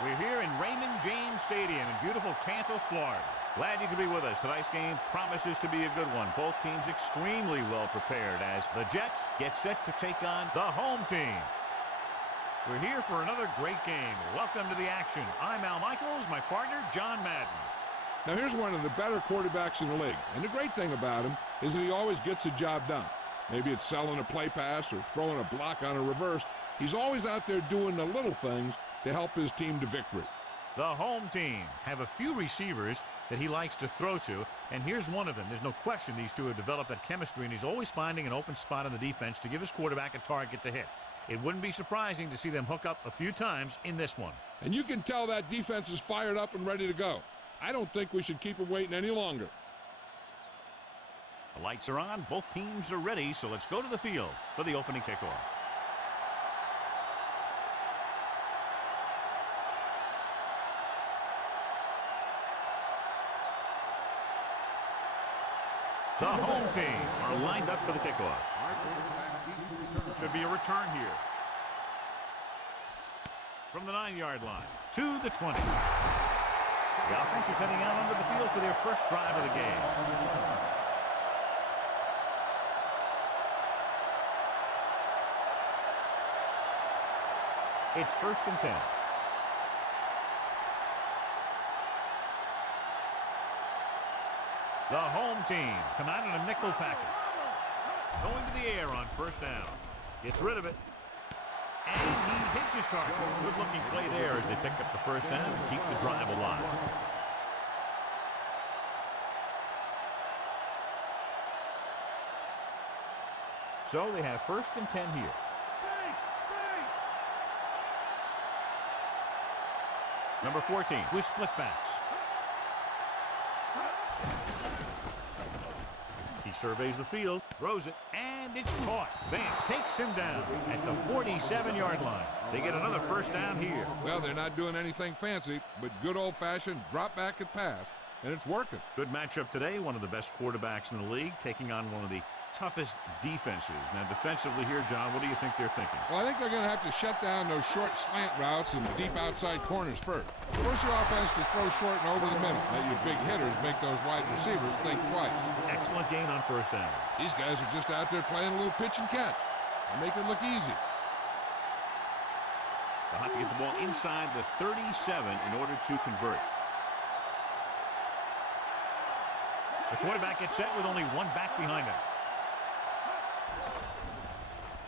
We're here in Raymond James Stadium in beautiful Tampa, Florida. Glad you could be with us. Tonight's game promises to be a good one. Both teams extremely well prepared as the Jets get set to take on the home team. We're here for another great game. Welcome to the action. I'm Al Michaels, my partner, John Madden. Now here's one of the better quarterbacks in the league. And the great thing about him is that he always gets the job done. Maybe it's selling a play pass or throwing a block on a reverse. He's always out there doing the little things to help his team to victory. The home team have a few receivers that he likes to throw to, and here's one of them. There's no question these two have developed that chemistry, and he's always finding an open spot on the defense to give his quarterback a target to hit. It wouldn't be surprising to see them hook up a few times in this one. And you can tell that defense is fired up and ready to go. I don't think we should keep them waiting any longer. The lights are on. Both teams are ready, so let's go to the field for the opening kickoff. The home team are lined up for the kickoff. Should be a return here. From the 9-yard line to the 20. The offense is heading out onto the field for their first drive of the game. It's 1st and 10. The home team come out in a nickel package. Going to the air on 1st down. Gets rid of it. And he hits his target. Good-looking play there as they pick up the 1st down and keep the drive alive. So they have 1st and 10 here. Number 14 with split backs. He surveys the field, throws it, and it's caught. Vance takes him down at the 47-yard line. They get another 1st down here. Well, they're not doing anything fancy, but good old-fashioned drop back and pass, and it's working. Good matchup today. One of the best quarterbacks in the league taking on one of the toughest defenses. Now, defensively here, John, what do you think they're thinking? Well, I think they're going to have to shut down those short slant routes and deep outside corners first. Force your offense to throw short and over the middle. Let your big hitters make those wide receivers think twice. Excellent gain on 1st down. These guys are just out there playing a little pitch and catch. They make it look easy. They'll have to get the ball inside the 37 in order to convert. The quarterback gets set with only one back behind him.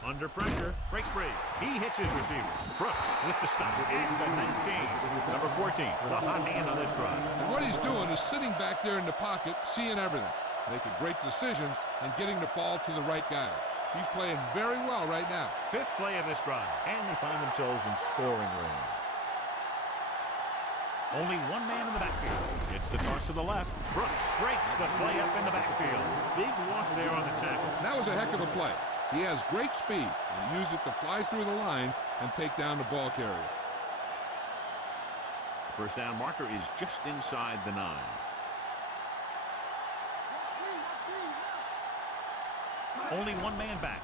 Under pressure, breaks free. He hits his receiver. Brooks with the stop at the 19. Number 14 with a hot hand on this drive. And what he's doing is sitting back there in the pocket, seeing everything, making great decisions, and getting the ball to the right guy. He's playing very well right now. 5th play of this drive, and they find themselves in scoring range. Only one man in the backfield. It's the toss to the left. Brooks breaks the play up in the backfield. Big loss there on the tackle. That was a heck of a play. He has great speed and used it to fly through the line and take down the ball carrier. The 1st down marker is just inside the 9. Only one man back.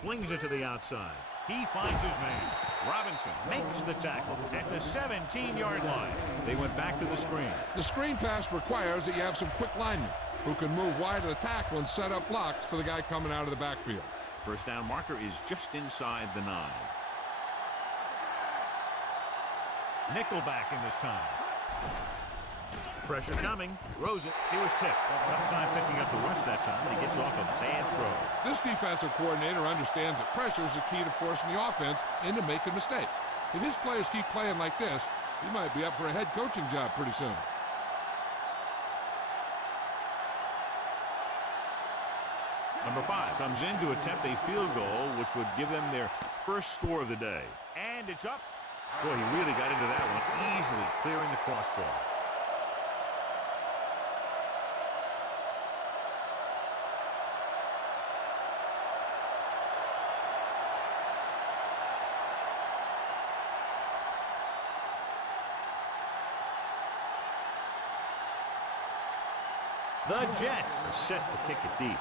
Flings it to the outside. He finds his man. Robinson makes the tackle at the 17-yard line. They went back to the screen. The screen pass requires that you have some quick linemen who can move wide of the tackle and set up blocks for the guy coming out of the backfield. 1st down marker is just inside the 9. Nickelback in this time. Pressure coming. Throws it. It was tipped. Tough time picking up the rush that time, and he gets off a bad throw. This defensive coordinator understands that pressure is the key to forcing the offense into making mistakes. If his players keep playing like this, he might be up for a head coaching job pretty soon. Number 5 comes in to attempt a field goal, which would give them their 1st score of the day. And it's up. Boy, he really got into that one, easily clearing the crossbar. The Jets are set to kick it deep.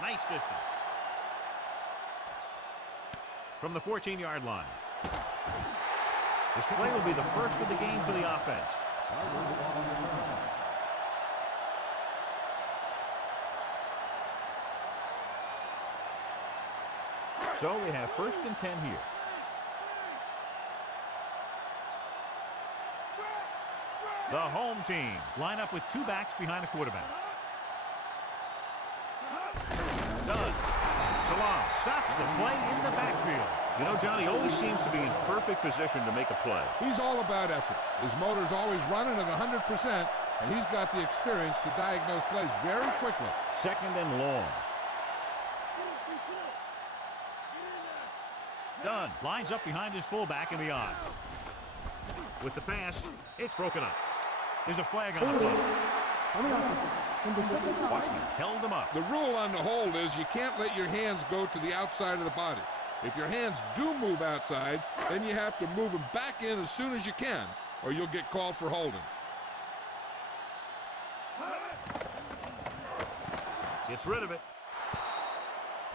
Nice distance. From the 14-yard line. This play will be the first of the game for the offense. So we have 1st and 10 here. The home team line up with 2 backs behind the quarterback. Done. Salam stops the play in the backfield. You know, John, he always seems to be in perfect position to make a play. He's all about effort. His motor's always running at 100%, and he's got the experience to diagnose plays very quickly. 2nd and long. Dunn lines up behind his fullback in the eye. With the pass, it's broken up. There's a flag on the play. Washington held him up. The rule on the hold is you can't let your hands go to the outside of the body. If your hands do move outside, then you have to move them back in as soon as you can, or you'll get called for holding. Gets rid of it.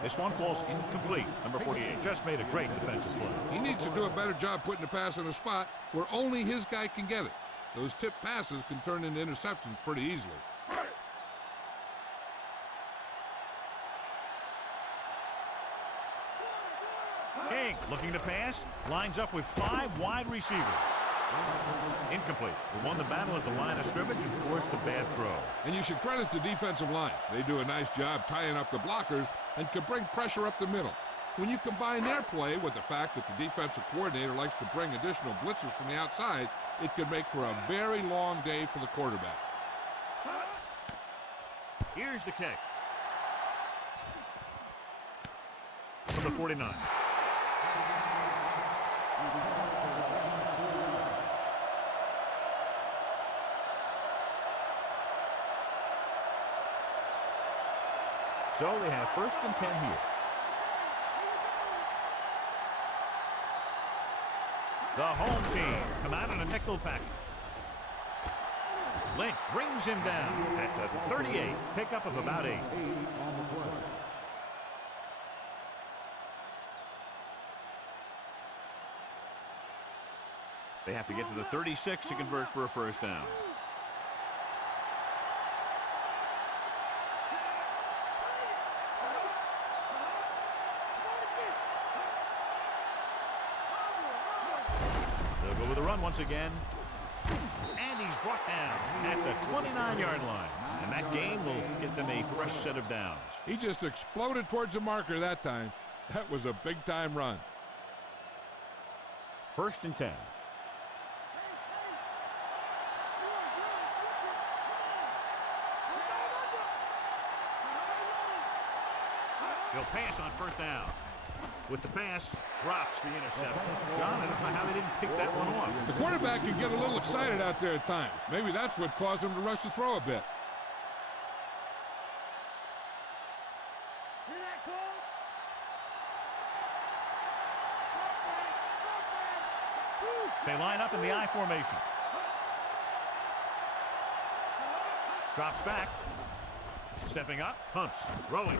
This one falls incomplete. Number 48 just made a great defensive play. He needs to do a better job putting the pass in a spot where only his guy can get it. Those tip passes can turn into interceptions pretty easily. King looking to pass, lines up with 5 wide receivers. Incomplete. They won the battle at the line of scrimmage and forced a bad throw. And you should credit the defensive line. They do a nice job tying up the blockers and can bring pressure up the middle. When you combine their play with the fact that the defensive coordinator likes to bring additional blitzers from the outside, it could make for a very long day for the quarterback. Here's the kick. From the 49. So they have 1st and 10 here. The home team come out in a nickel package. Lynch brings him down at the 38. Pickup of about 8. They have to get to the 36 to convert for a 1st down. They'll go with a run once again. And he's brought down at the 29-yard line. And that gain will get them a fresh set of downs. He just exploded towards the marker that time. That was a big-time run. 1st and 10. He'll pass on 1st down. With the pass, drops the interception. John, I don't know how they didn't pick that one off. The quarterback can get a little excited out there at times. Maybe that's what caused him to rush the throw a bit. They line up in the I formation. Drops back. Stepping up, pumps, rolling,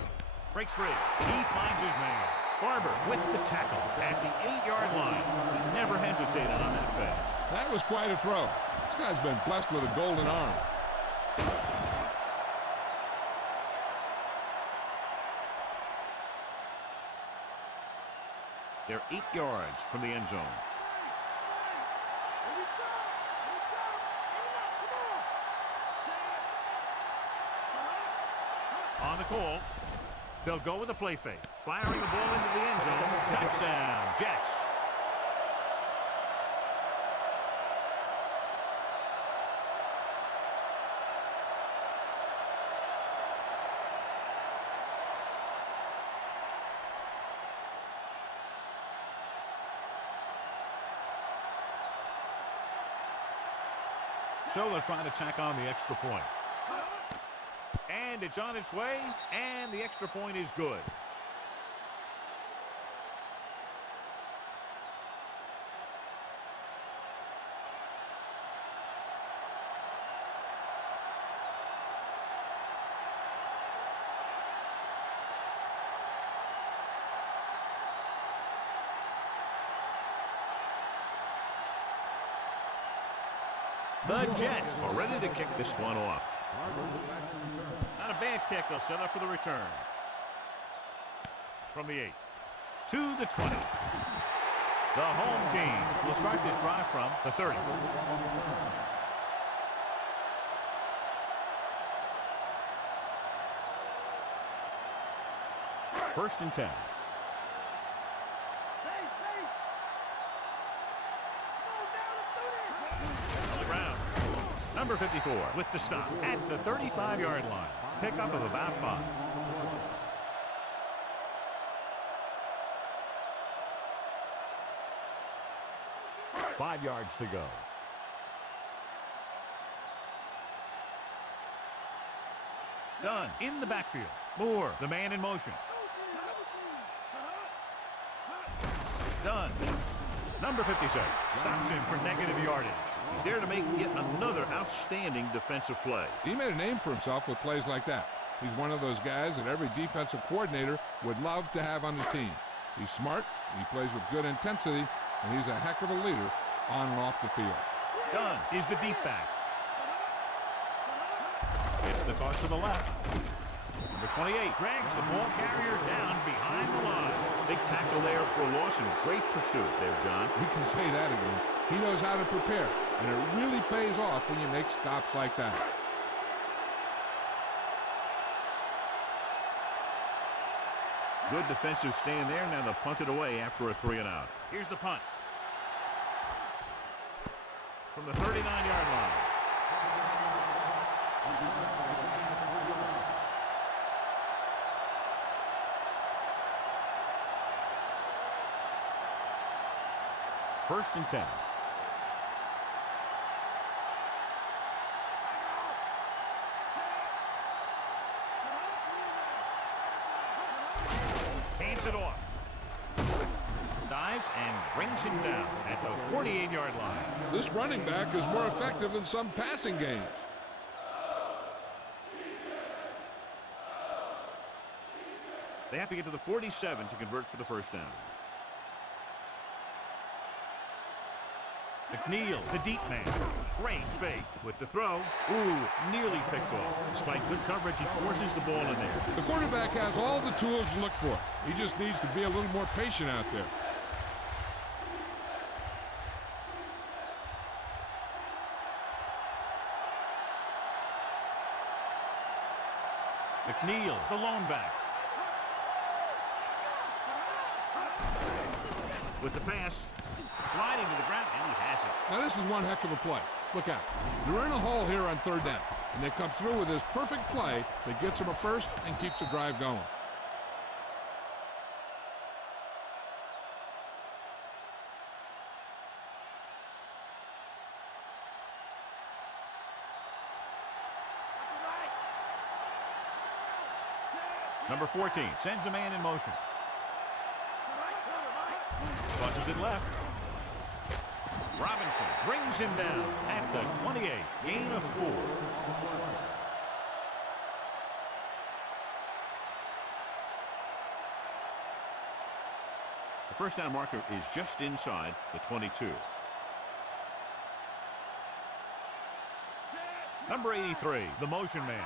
breaks free. He finds his man. Barber with the tackle at the 8-yard line. He never hesitated on that pass. That was quite a throw. This guy's been blessed with a golden arm. They're 8 yards from the end zone. On the call, they'll go with a play fake. Firing the ball into the end zone. Touchdown, Jets. So they're trying to tack on the extra point. And it's on its way, and the extra point is good. The Jets are ready to kick this one off. Not a bad kick. They'll set up for the return. From the 8 to the 20. The home team will start this drive from the 30. First and 10. On the ground. Number 54 with the stop at the 35-yard line. Pickup of about 5. Five yards to go. Done in the backfield. Moore, the man in motion. Done. Number 56 stops him for negative yardage. He's there to make yet another outstanding defensive play. He made a name for himself with plays like that. He's one of those guys that every defensive coordinator would love to have on his team. He's smart, he plays with good intensity, and he's a heck of a leader on and off the field. Dunn is the deep back. It's the toss to the left. Number 28 drags the ball carrier down behind the line. Big tackle there for Lawson. Great pursuit there, John. We can say that again. He knows how to prepare, and it really pays off when you make stops like that. Good defensive stand there. Now they'll punt it away after a 3-and-out. Here's the punt. From the 39-yard line. First and 10. Hands it off. Dives and brings him down at the 48-yard line. This running back is more effective than some passing games. They have to get to the 47 to convert for the first down. McNeil, the deep man. Great fake with the throw. Ooh, nearly picked off. Despite good coverage, he forces the ball in there. The quarterback has all the tools to look for. He just needs to be a little more patient out there. McNeil, the lone back. With the pass, sliding to the ground, and he has it. Now this is one heck of a play. Look out. They're in a hole here on third down, and they come through with this perfect play that gets them a first and keeps the drive going. Number 14 sends a man in motion. Tosses it left. Robinson brings him down at the 28. Gain of 4. The first down marker is just inside the 22. Number 83, the motion man.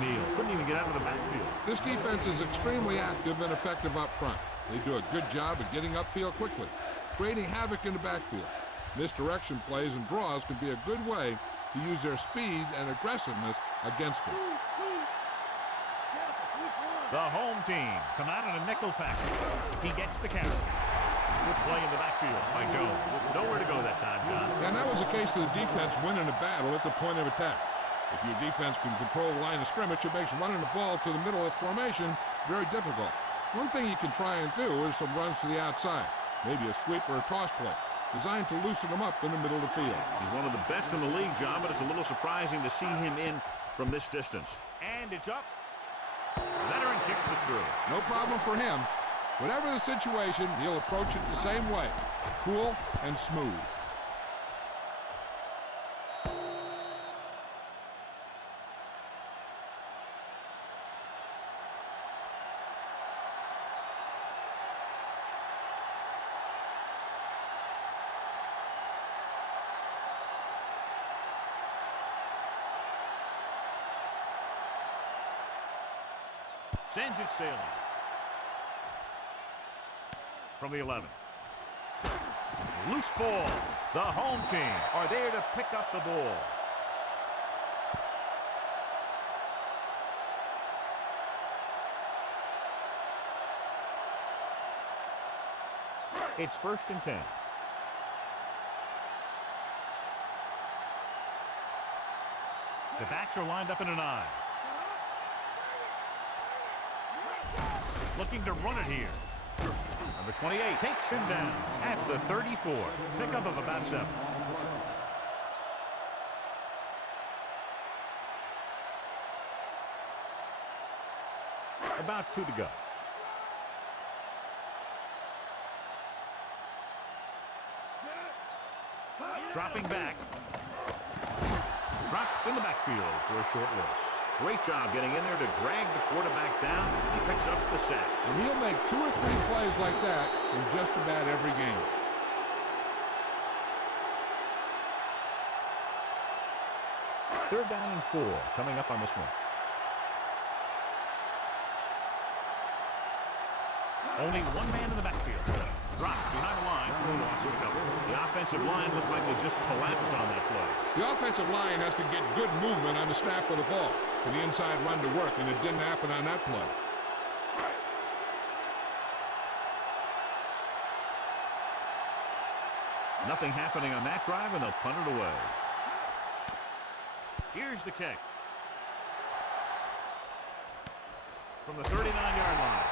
Neal couldn't even get out of the backfield. This defense is extremely active and effective up front. They do a good job of getting upfield quickly, creating havoc in the backfield. Misdirection plays and draws can be a good way to use their speed and aggressiveness against them. The home team come out in a nickel package. He gets the carry. Good play in the backfield by Jones. Nowhere to go that time, John. And that was a case of the defense winning a battle at the point of attack. If your defense can control the line of scrimmage, it makes running the ball to the middle of formation very difficult. One thing you can try and do is some runs to the outside, maybe a sweep or a toss play, designed to loosen them up in the middle of the field. He's one of the best in the league, John, but it's a little surprising to see him in from this distance. And it's up. Veteran kicks it through. No problem for him. Whatever the situation, he'll approach it the same way, cool and smooth. Sends it sailing. From the 11. Loose ball. The home team are there to pick up the ball. It's 1st and 10. The backs are lined up in an I. Looking to run it here. Number 28 takes him down at the 34. Pickup of about 7. About 2 to go. Dropping back. Dropped in the backfield for a short loss. Great job getting in there to drag the quarterback down. He picks up the sack. And he'll make 2 or 3 plays like that in just about every game. Third down and 4 coming up on this one. Only one man in the backfield. Dropped behind the line for a loss of a couple. The offensive line looked like they just collapsed on that play. The offensive line has to get good movement on the snap of the ball for the inside run to work, and it didn't happen on that play. Nothing happening on that drive, and they'll punt it away. Here's the kick. From the 39-yard line.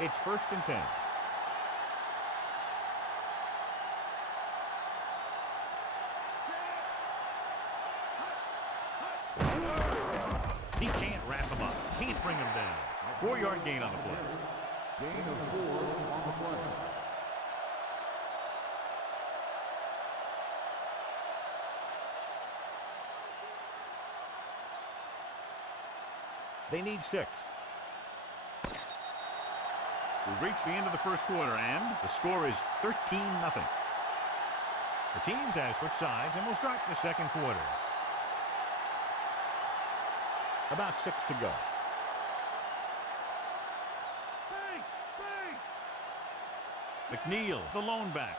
It's 1st and 10. He can't wrap him up. Can't bring him down. 4-yard gain on the play. Gain of 4 on the play. They need 6. We've reached the end of the first quarter, and the score is 13-0. The teams have switched sides, and we'll start the second quarter. About 6 to go. McNeil, the lone back.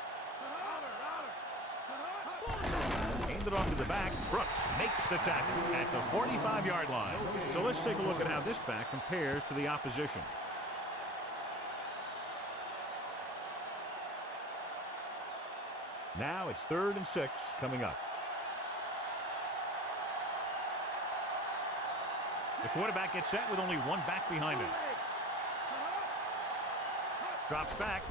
Handed it off to the back. Brooks makes the tackle at the 45-yard line. So let's take a look at how this back compares to the opposition. Now it's 3rd and 6 coming up. The quarterback gets set with only one back behind him. Drops back.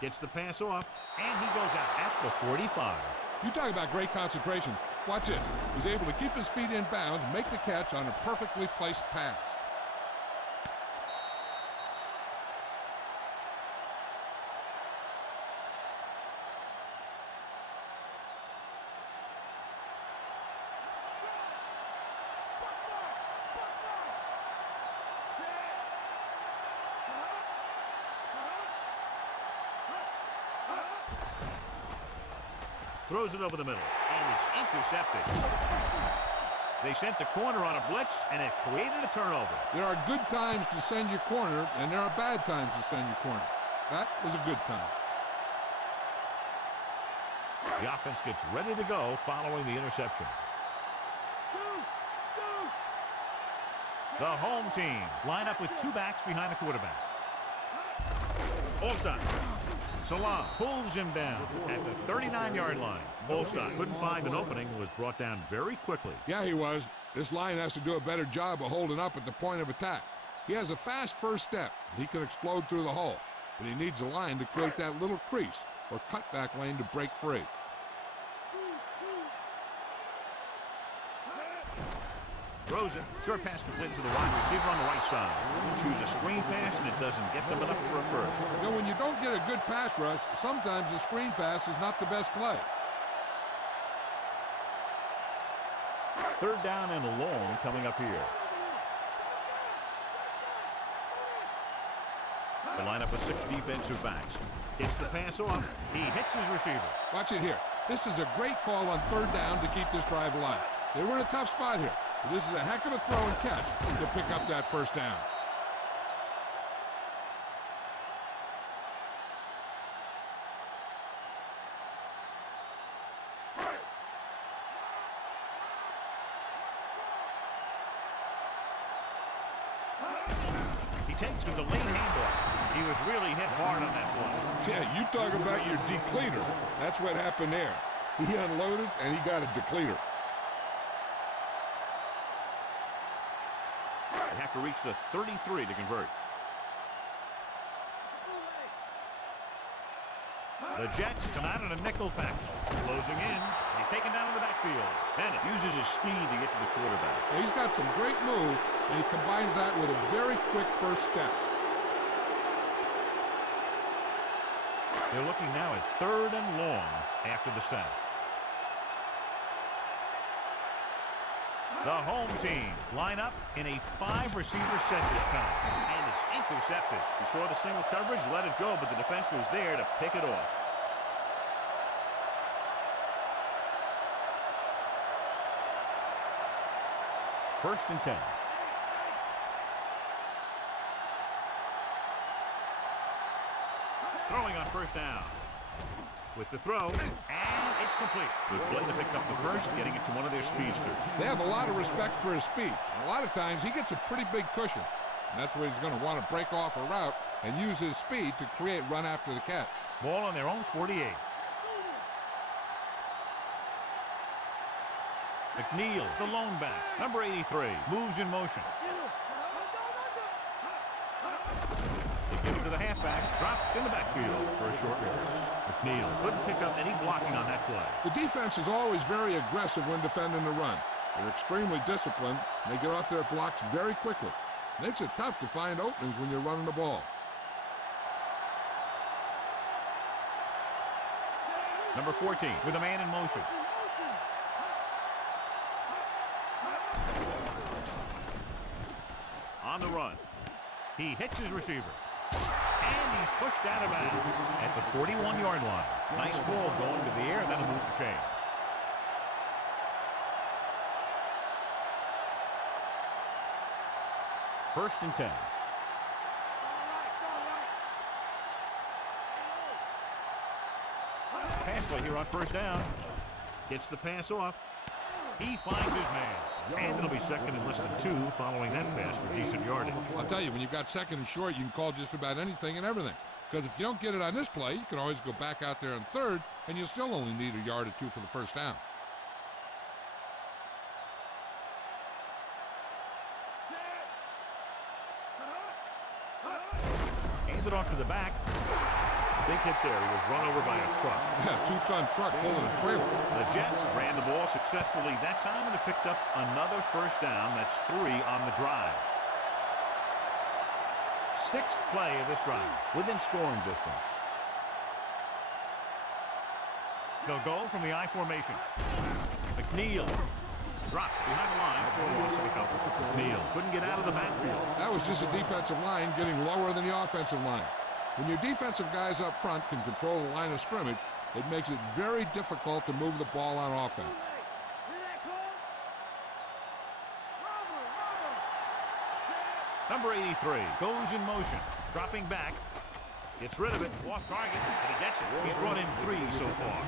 Gets the pass off, and he goes out at the 45. You talk about great concentration. Watch it. He's able to keep his feet in bounds, make the catch on a perfectly placed pass. Throws it over the middle, and it's intercepted. They sent the corner on a blitz, and it created a turnover. There are good times to send your corner, and there are bad times to send your corner. That was a good time. The offense gets ready to go following the interception. The home team line up with 2 backs behind the quarterback. Olstock. Salam pulls him down at the 39-yard line. Olstock couldn't find an opening and was brought down very quickly. Yeah, he was. This line has to do a better job of holding up at the point of attack. He has a fast first step. He can explode through the hole, but he needs a line to create that little crease or cutback lane to break free. Throws it. Short pass complete to the wide receiver on the right side. Choose a screen pass, and it doesn't get them enough for a first. You know, when you don't get a good pass rush, sometimes a screen pass is not the best play. 3rd down and long coming up here. The lineup of 6 defensive backs. Gets the pass off. He hits his receiver. Watch it here. This is a great call on 3rd down to keep this drive alive. They were in a tough spot here. This is a heck of a throw and catch to pick up that 1st down. He takes the delayed handoff. He was really hit hard on that one. Yeah, you talk about your depleter. That's what happened there. He unloaded, and he got a depleter. They have to reach the 33 to convert. The Jets come out in a nickel package. Closing in. He's taken down in the backfield. Bennett uses his speed to get to the quarterback. Yeah, he's got some great move, and he combines that with a very quick 1st step. They're looking now at 3rd and long after the sack. The home team line up in a 5-receiver set this time. And it's intercepted. He saw the single coverage, let it go, but the defense was there to pick it off. First and 10. Throwing on 1st down. With the throw, and it's complete. Good play to pick up the 1st, getting it to one of their speedsters. They have a lot of respect for his speed. A lot of times he gets a pretty big cushion. And that's where he's going to want to break off a route and use his speed to create run after the catch. Ball on their own 48. McNeil, the lone back, number 83, moves in motion. They give it to the halfback, dropped in the backfield for a short release. McNeil couldn't pick up any blocking on that play. The defense is always very aggressive when defending the run. They're extremely disciplined, and they get off their blocks very quickly. Makes it tough to find openings when you're running the ball. Number 14 with a man in motion. On the run. He hits his receiver. And he's pushed out of bounds at the 41-yard line. Nice ball going to the air, and that'll move the chains. First and 10. Pass play here on 1st down. Gets the pass off. He finds his man. And it'll be 2nd and less than 2 following that pass for decent yardage. I'll tell you, when you've got 2nd and short, you can call just about anything and everything. Because if you don't get it on this play, you can always go back out there on 3rd, and you'll still only need a yard or 2 for the 1st down. Handed off to the back. Big hit there. He was run over by a truck. Yeah, 2-ton truck pulling a trailer. The Jets ran the ball successfully that time and have picked up another 1st down. That's 3 on the drive. 6th play of this drive within scoring distance. They'll go from the I formation. McNeil dropped behind the line before loss of a couple. McNeil couldn't get out of the backfield. That was just a defensive line getting lower than the offensive line. When your defensive guys up front can control the line of scrimmage, it makes it very difficult to move the ball on offense. Number 83 goes in motion, dropping back, gets rid of it, off target, and he gets it. He's brought in 3 so far.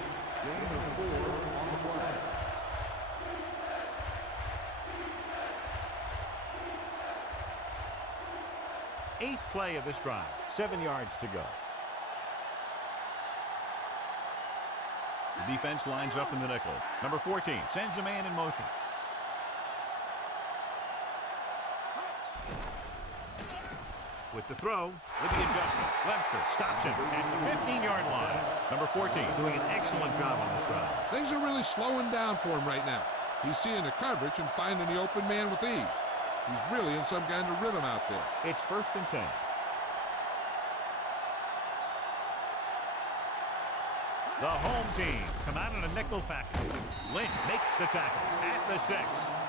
Eighth play of this drive, 7 yards to go. The defense lines up in the nickel. Number 14 sends a man in motion. With the throw, with the adjustment, Webster stops him at the 15-yard line. Number 14 doing an excellent job on this drive. Things are really slowing down for him right now. He's seeing the coverage and finding the open man with ease. He's really in some kind of rhythm out there. It's 1st and 10. The home team come out in a nickel package. Lynch makes the tackle at the 6.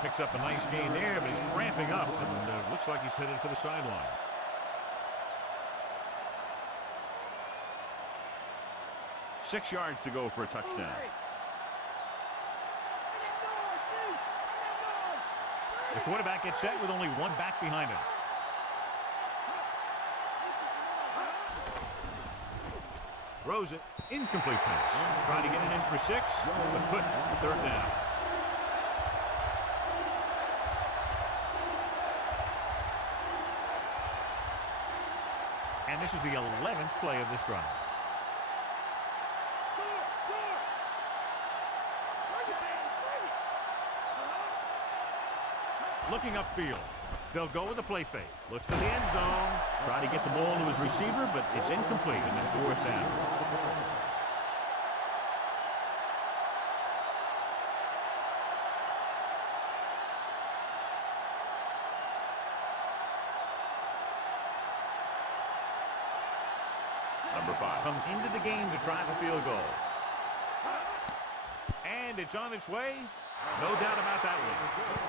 Picks up a nice gain there, but he's cramping up, and looks like he's headed for the sideline. 6 yards to go for a touchdown. The quarterback gets set with only one back behind him. Throws it. Incomplete pass. Trying to get it in for 6, but couldn't. 3rd down. And this is the 11th play of this drive. Looking upfield. They'll go with a play fake. Looks to the end zone. Try to get the ball to his receiver, but it's incomplete, and it's 4th down. Number 5 comes into the game to try the field goal. And it's on its way. No doubt about that one.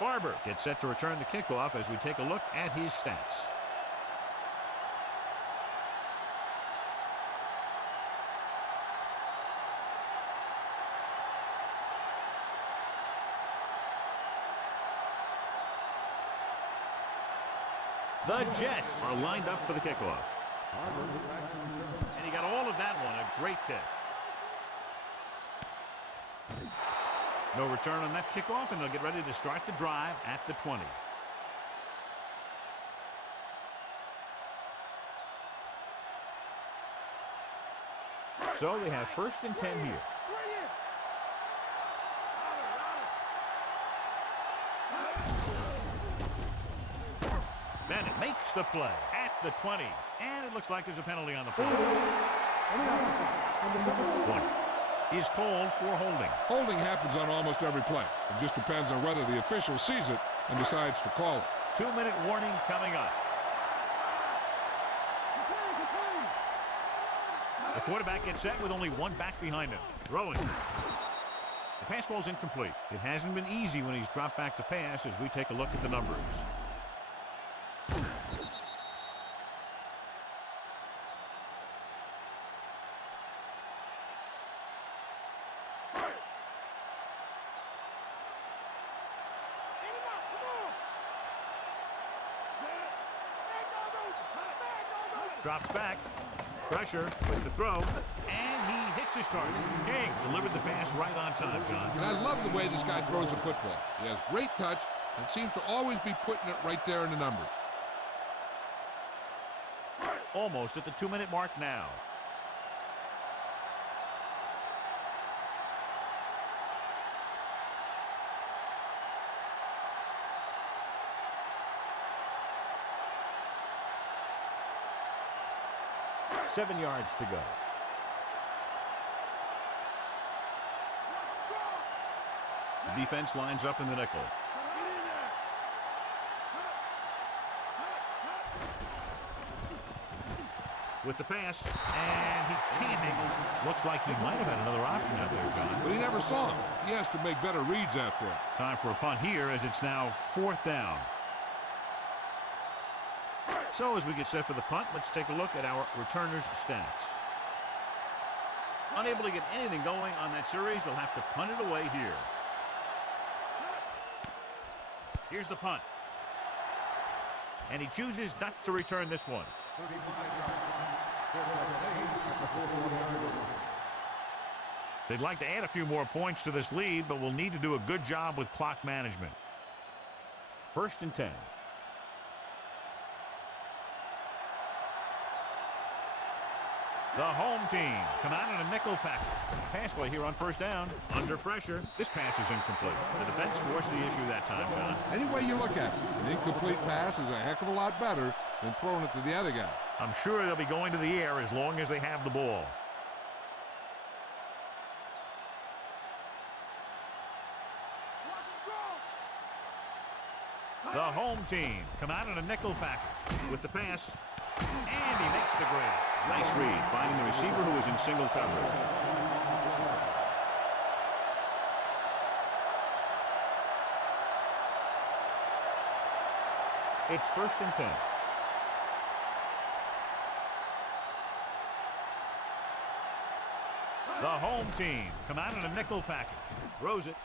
Barber gets set to return the kickoff as we take a look at his stats. The Jets are lined up for the kickoff. And he got all of that one. A great kick. No return on that kickoff, and they'll get ready to start the drive at the 20. So they have 1st and 10 here. Bennett makes the play at the 20, and it looks like there's a penalty on the play. One is called for holding. Holding happens on almost every play. It just depends on whether the official sees it and decides to call it. 2-minute warning coming up. The quarterback gets set with only one back behind him. Throwing. The pass ball's incomplete. It hasn't been easy when he's dropped back to pass as we take a look at the numbers. Drops back. Pressure with the throw. And he hits his target. King delivered the pass right on time, John. And I love the way this guy throws the football. He has great touch and seems to always be putting it right there in the numbers. Almost at the 2-minute mark now. Seven yards to go. The defense lines up in the nickel. With the pass, and he can't make it. Looks like he might have had another option out there, John. But he never saw him. He has to make better reads out there. Time for a punt here as it's now 4th down. So as we get set for the punt, let's take a look at our returners' stats. Unable to get anything going on that series, they'll have to punt it away here. Here's the punt. And he chooses not to return this one. They'd like to add a few more points to this lead, but we'll need to do a good job with clock management. 1st and 10. The home team come out in a nickel package. Pass play here on 1st down. Under pressure. This pass is incomplete. The defense forced the issue that time, John. Any way you look at it, an incomplete pass is a heck of a lot better than throwing it to the other guy. I'm sure they'll be going to the air as long as they have the ball. The home team come out in a nickel package with the pass. And he makes the grab. Nice read, finding the receiver who is in single coverage. It's 1st and 10. The home team come out in a nickel package. Throws it.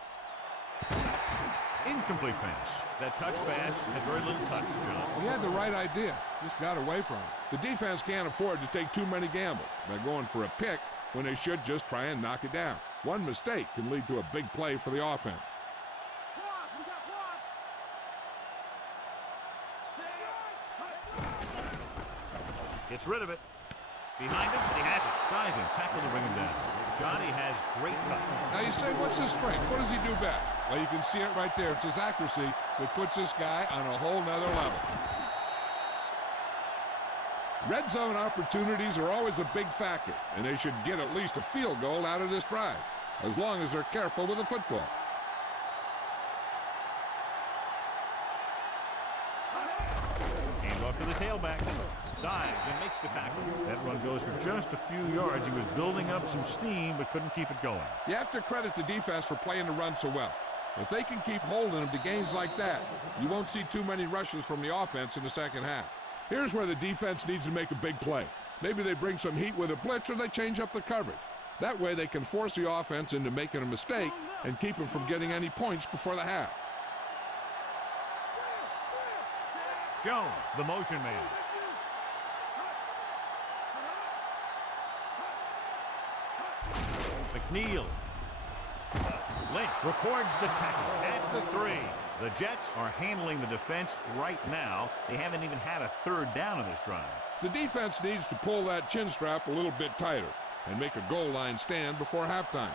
Incomplete pass. That touch pass had very little touch, John. He had the right idea, just got away from it. The defense can't afford to take too many gambles by going for a pick when they should just try and knock it down. One mistake can lead to a big play for the offense. Gets rid of it. Behind him, he has it. Diving, tackle to bring him down. Johnny has great touch. Now you say, what's his strength? What does he do best? Well, you can see it right there. It's his accuracy that puts this guy on a whole nother level. Red zone opportunities are always a big factor, and they should get at least a field goal out of this drive, as long as they're careful with the football. Hands off to the tailback. Dives and makes the tackle. That run goes for just a few yards. He was building up some steam, but couldn't keep it going. You have to credit the defense for playing the run so well. If they can keep holding them to gains like that, you won't see too many rushes from the offense in the second half. Here's where the defense needs to make a big play. Maybe they bring some heat with a blitz, or they change up the coverage. That way they can force the offense into making a mistake and keep them from getting any points before the half. Jones, the motion man. McNeil. Lynch records the tackle at the 3. The Jets are handling the defense right now. They haven't even had a third down in this drive. The defense needs to pull that chin strap a little bit tighter and make a goal line stand before halftime.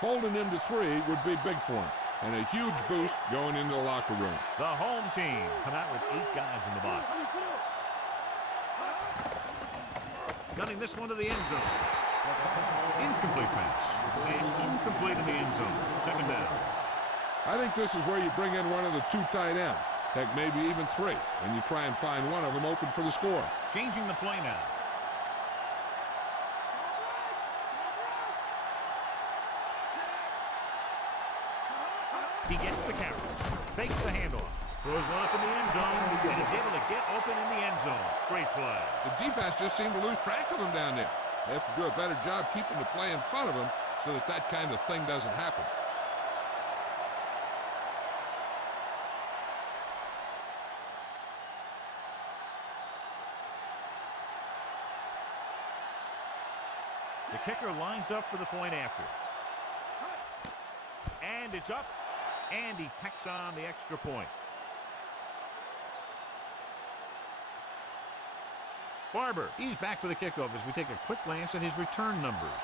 Holding him to 3 would be big for him, and a huge boost going into the locker room. The home team come out with 8 guys in the box. Gunning this one to the end zone. Incomplete pass. Pass incomplete in the end zone. Second down. I think this is where you bring in one of the 2 tight ends, heck, maybe even 3, and you try and find one of them open for the score. Changing the play now. He gets the carry. Fakes the handoff. Throws one up in the end zone and is able to get open in the end zone. Great play. The defense just seemed to lose track of him down there. They have to do a better job keeping the play in front of them so that that kind of thing doesn't happen. The kicker lines up for the point after. And it's up. And he tacks on the extra point. Barber, he's back for the kickoff as we take a quick glance at his return numbers.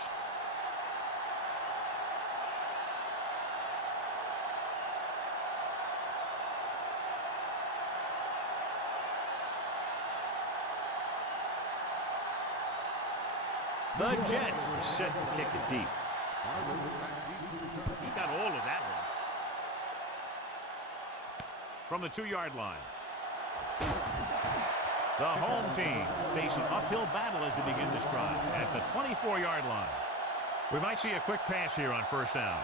The Jets are set to kick it deep. He got all of that one. From the 2-yard line. The home team face an uphill battle as they begin this drive at the 24-yard line. We might see a quick pass here on first down.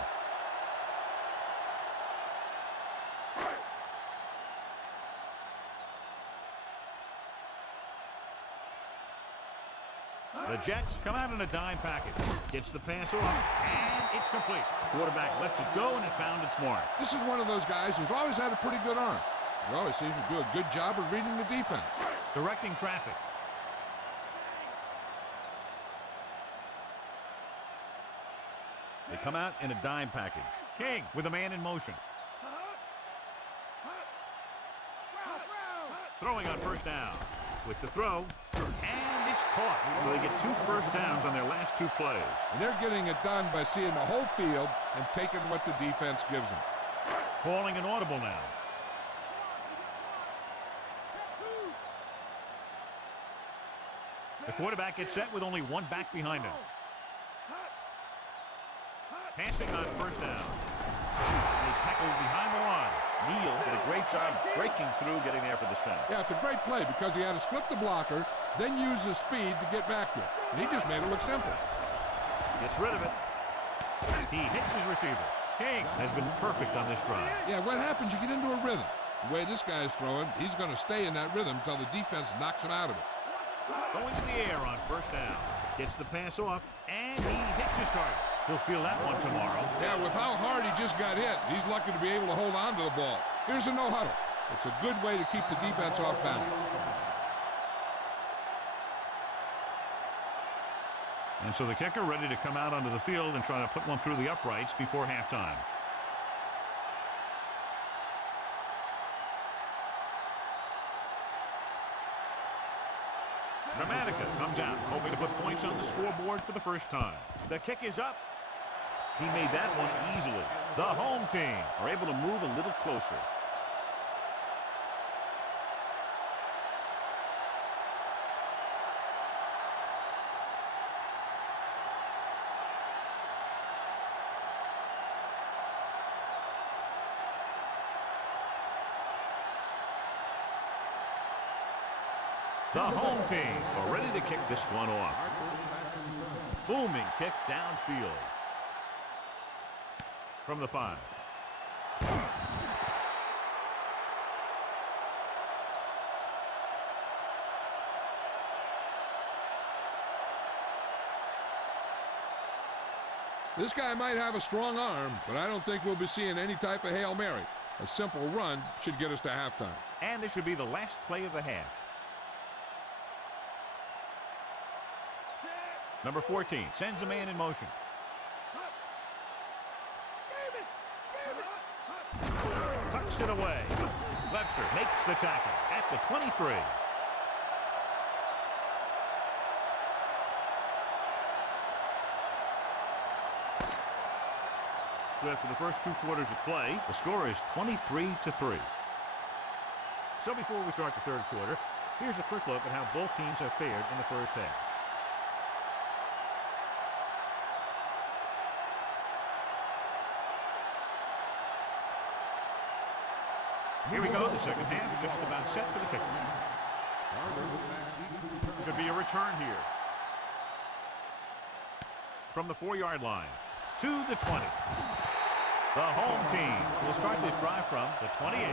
The Jets come out in a dime package. Gets the pass off, and it's complete. Quarterback lets it go, and it found its mark. This is one of those guys who's always had a pretty good arm. He always seems to do a good job of reading the defense. Directing traffic. They come out in a dime package. King with a man in motion. Throwing on first down. With the throw, and it's caught. So they get 2 first downs on their last 2 plays. And they're getting it done by seeing the whole field and taking what the defense gives them. Calling an audible now. The quarterback gets set with only 1 back behind him. Passing on first down. And he's tackled behind the line. Neal did a great job breaking through, getting there for the center. Yeah, it's a great play because he had to slip the blocker, then use his speed to get back there. And he just made it look simple. Gets rid of it. He hits his receiver. King has been perfect on this drive. Yeah, what happens, you get into a rhythm. The way this guy's throwing, he's going to stay in that rhythm until the defense knocks him out of it. Going to the air on first down. Gets the pass off, and he hits his target. He'll feel that one tomorrow. Yeah, with how hard he just got hit, he's lucky to be able to hold on to the ball. Here's a no-huddle. It's a good way to keep the defense off balance. And so the kicker ready to come out onto the field and try to put one through the uprights before halftime. Dramatica comes out, hoping to put points on the scoreboard for the first time. The kick is up. He made that one easily. The home team are able to move a little closer. The home team are ready to kick this one off. Booming kick downfield. From the 5. This guy might have a strong arm, but I don't think we'll be seeing any type of Hail Mary. A simple run should get us to halftime. And this should be the last play of the half. Number 14 sends a man in motion. Tucks it away. Webster makes the tackle at the 23. So after the first 2 quarters of play, the score is 23-3. So before we start the 3rd quarter, here's a quick look at how both teams have fared in the first half. Here we go, the second half, just about set for the kickoff. Should be a return here. From the 4-yard line to the 20. The home team will start this drive from the 28.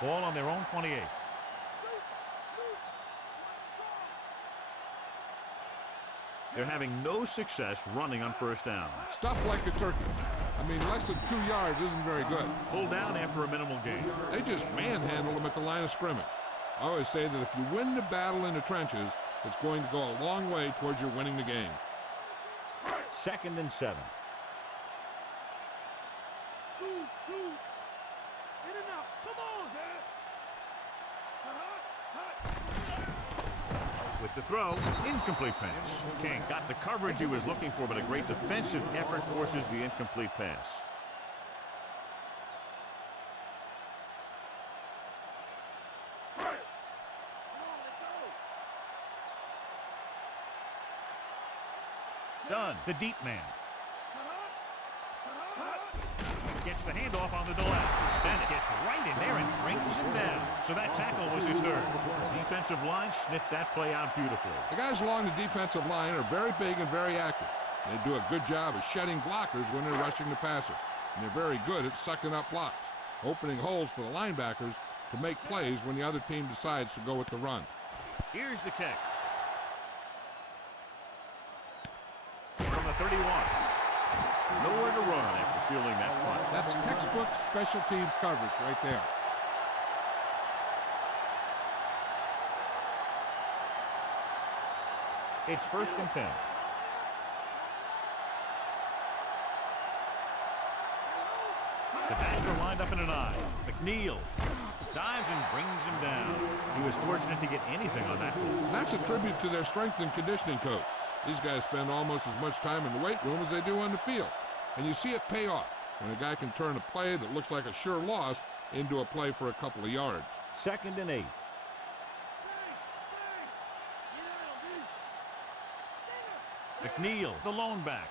Ball on their own 28. They're having no success running on first down. Stuff like a turkey. I mean, less than 2 yards isn't very good. Pulled down after a minimal gain. They just manhandle them at the line of scrimmage. I always say that if you win the battle in the trenches, it's going to go a long way towards your winning the game. 2nd and 7. With the throw, incomplete pass. King got the coverage he was looking for, but a great defensive effort forces the incomplete pass. Done. The deep man. Gets the handoff on the delay. Bennett gets right in there and brings him down. So that tackle was his 3rd. The defensive line sniffed that play out beautifully. The guys along the defensive line are very big and very active. They do a good job of shedding blockers when they're rushing the passer. And they're very good at sucking up blocks, opening holes for the linebackers to make plays when the other team decides to go with the run. Here's the kick. From the 31. Nowhere to run after fielding that punch. That's textbook special teams coverage right there. It's 1st and 10. The backs are lined up in an eye. McNeil dives and brings him down. He was fortunate to get anything on that goal. That's a tribute to their strength and conditioning coach. These guys spend almost as much time in the weight room as they do on the field. And you see it pay off when a guy can turn a play that looks like a sure loss into a play for a couple of yards. 2nd and 8. McNeil, the lone back.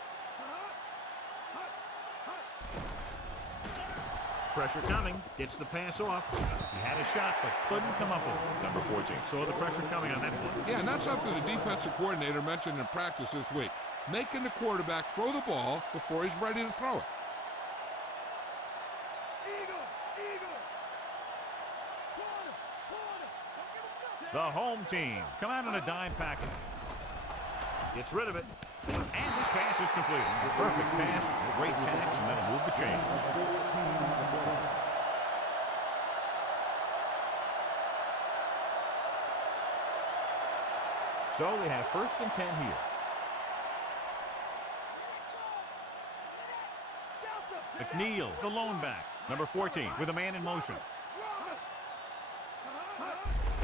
Pressure coming, gets the pass off. He had a shot, but couldn't come up with it. Number 14 saw the pressure coming on that play. Yeah, and that's something the defensive coordinator mentioned in practice this week. Making the quarterback throw the ball before he's ready to throw it. The home team come out in a dime package. Gets rid of it. And this pass is completed. Perfect pass, great catch, and that'll move the chains. So they have 1st and 10 here. McNeil, the lone back. Number 14 with a man in motion.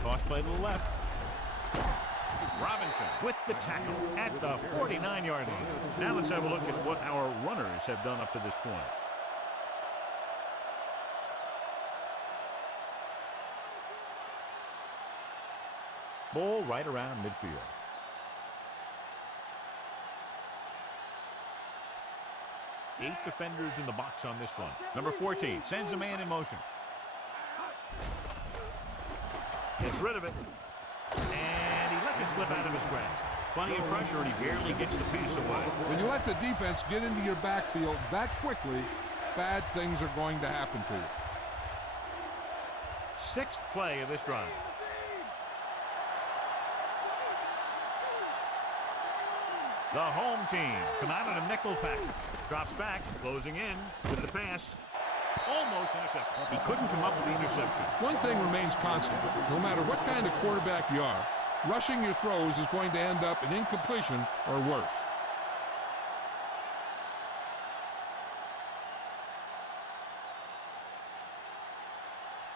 Toss play to the left. Robinson with the tackle at the 49-yard line. Now let's have a look at what our runners have done up to this point. Ball right around midfield. Eight defenders in the box on this one. Number 14 sends a man in motion. Gets rid of it. And he lets it slip out of his grasp. Plenty of pressure, and he barely gets the pass away. When you let the defense get into your backfield that quickly, bad things are going to happen to you. 6th play of this drive. The home team come out in a nickel package. Drops back, closing in with the pass. Almost intercepted. He couldn't come up with the interception. One thing remains constant. No matter what kind of quarterback you are, rushing your throws is going to end up in incompletion or worse.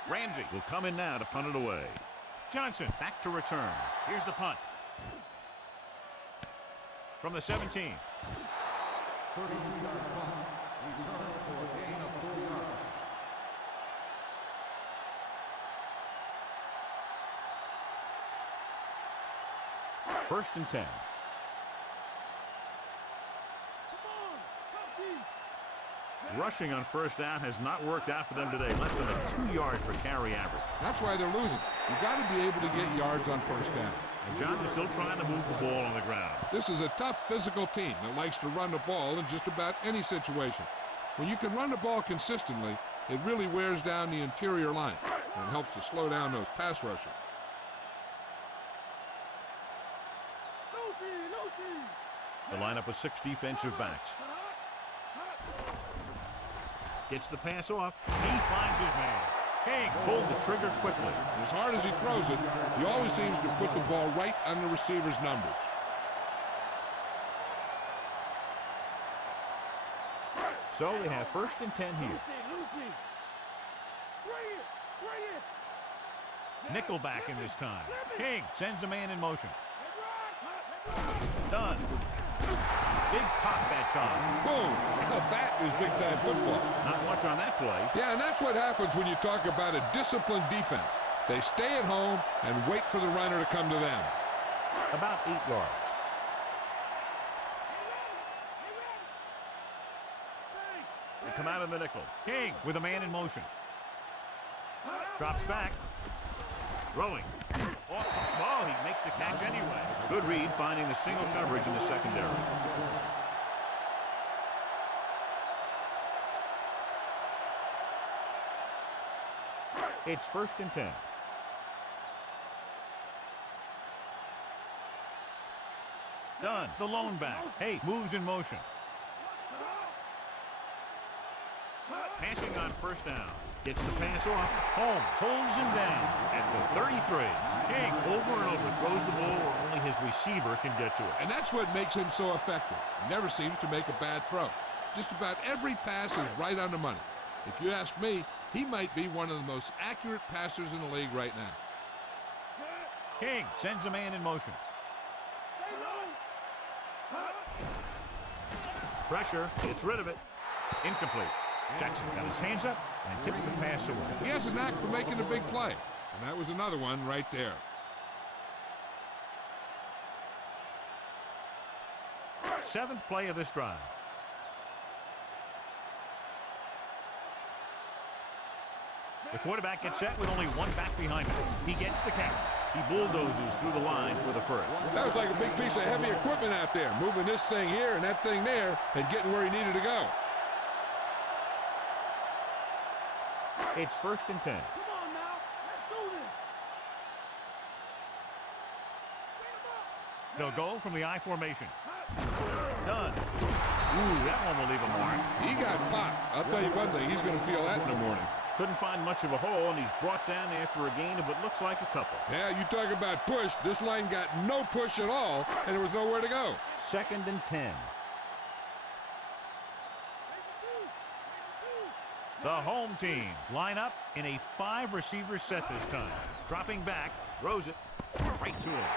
Ramsey will come in now to punt it away. Johnson back to return. Here's the punt. From the 17. 32-yard punt. Return for a gain of 4 yards. First and 10. Rushing on first down has not worked out for them today. Less than a 2-yard per carry average. That's why they're losing. You've got to be able to get yards on first down. And John is still trying to move the ball on the ground. This is a tough physical team that likes to run the ball in just about any situation. When you can run the ball consistently, it really wears down the interior line and helps to slow down those pass rushers. The lineup of 6 defensive backs. Gets the pass off. He finds his man. King pulled the trigger quickly. As hard as he throws it, he always seems to put the ball right on the receiver's numbers. So they have 1st and 10 here. Nickelback in this time. King sends a man in motion. Done. Big pop that time. Boom! Now that is big-time football. Not much on that play. Yeah, and that's what happens when you talk about a disciplined defense. They stay at home and wait for the runner to come to them. About 8 yards. They come out in the nickel. King with a man in motion. Drops back. Throwing. Oh, he makes the catch anyway. Good read, finding the single coverage in the secondary. It's 1st and 10. Done. The lone back. Hey, moves in motion. Passing on first down. Gets the pass off. Holmes holds him down at the 33. King over and over throws the ball where only his receiver can get to it. And that's what makes him so effective. He never seems to make a bad throw. Just about every pass is right on the money. If you ask me, he might be one of the most accurate passers in the league right now. King sends a man in motion. Pressure, gets rid of it. Incomplete. Jackson got his hands up and tipped the pass away. He has a knack for making a big play, and that was another one right there. Seventh play of this drive. The quarterback gets set with only one back behind him. He gets the carry. He bulldozes through the line for the first. That was like a big piece of heavy equipment out there, moving this thing here and that thing there and getting where he needed to go. It's 1st and 10. Come on now, let's do this. They'll go from the I formation. Done. Ooh, that one will leave a mark. He got popped. I'll tell you one thing, he's going to feel that in the morning. Couldn't find much of a hole, and he's brought down after a gain of what looks like a couple. Yeah, you talk about push. This line got no push at all, and there was nowhere to go. 2nd and 10. The home team line up in a 5-receiver set this time. Dropping back, throws it right to him.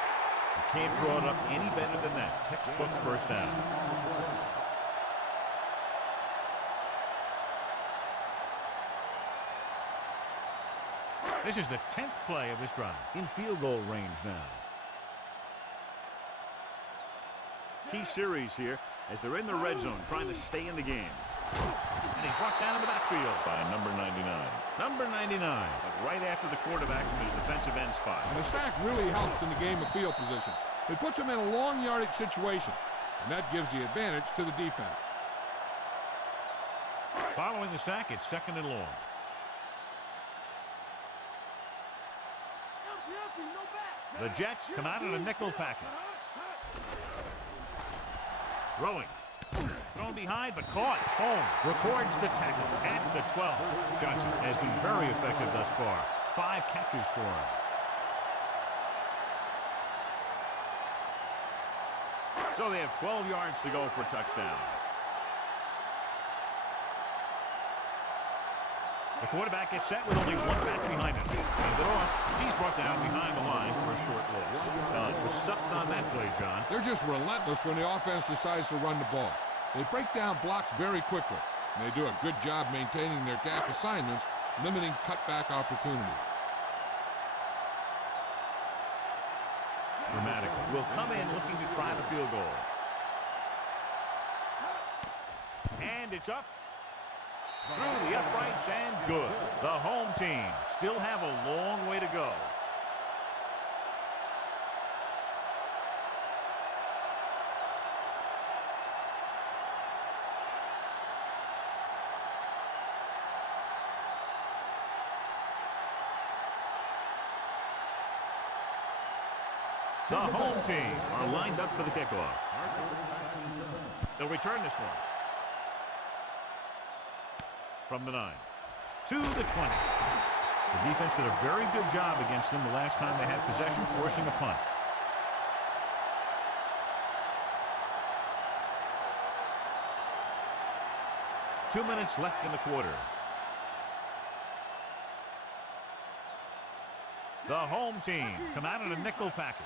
You can't draw it up any better than that. Textbook first down. This is the 10th play of this drive. In field goal range now. Key series here as they're in the red zone trying to stay in the game. And he's brought down in the backfield by number 99. Number 99, but right after the quarterback from his defensive end spot. And the sack really helps in the game of field position. It puts him in a long yardage situation, and that gives the advantage to the defense. Following the sack, it's 2nd and long. The Jets come out in a nickel package. Throwing. Thrown behind, but caught. Holmes records the tackle at the 12. Johnson has been very effective thus far. 5 catches for him. So they have 12 yards to go for a touchdown. The quarterback gets set with only one back behind him. Hand it off. He's brought down behind the line for a short loss. Was stuffed on that play, John. They're just relentless when the offense decides to run the ball. They break down blocks very quickly, and they do a good job maintaining their gap assignments, limiting cutback opportunities. Dramatically. Will come in looking to try the field goal. And it's up. Through the uprights and good. The home team still have a long way to go. The home team are lined up for the kickoff. They'll return this one. From the 9 to the 20. The defense did a very good job against them the last time they had possession, forcing a punt. Two minutes left in the quarter. The home team come out in a nickel package.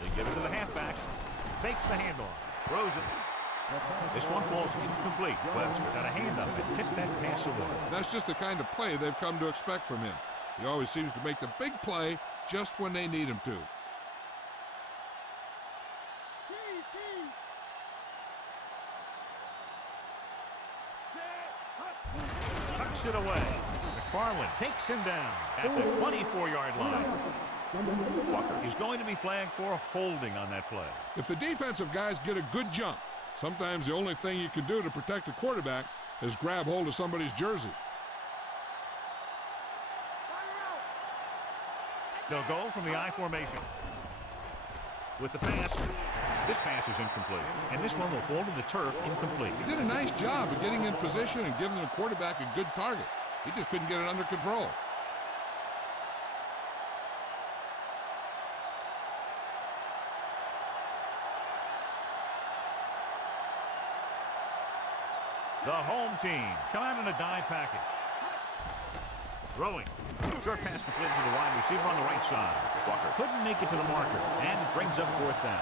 They give it to the halfback. Fakes the handoff. Throws it. This one falls incomplete. Webster got a hand up and tipped that pass away. That's just the kind of play they've come to expect from him. He always seems to make the big play just when they need him to. Tucks it away. McFarland takes him down at the 24-yard line. Walker is going to be flagged for holding on that play. If the defensive guys get a good jump, sometimes the only thing you can do to protect a quarterback is grab hold of somebody's jersey. They'll go from the I formation. With the pass, this pass is incomplete. And this one will fall to the turf incomplete. He did a nice job of getting in position and giving the quarterback a good target. He just couldn't get it under control. The home team come out in a dime package. Throwing. Short pass completed to the wide receiver on the right side. Walker couldn't make it to the marker, and it brings up 4th down.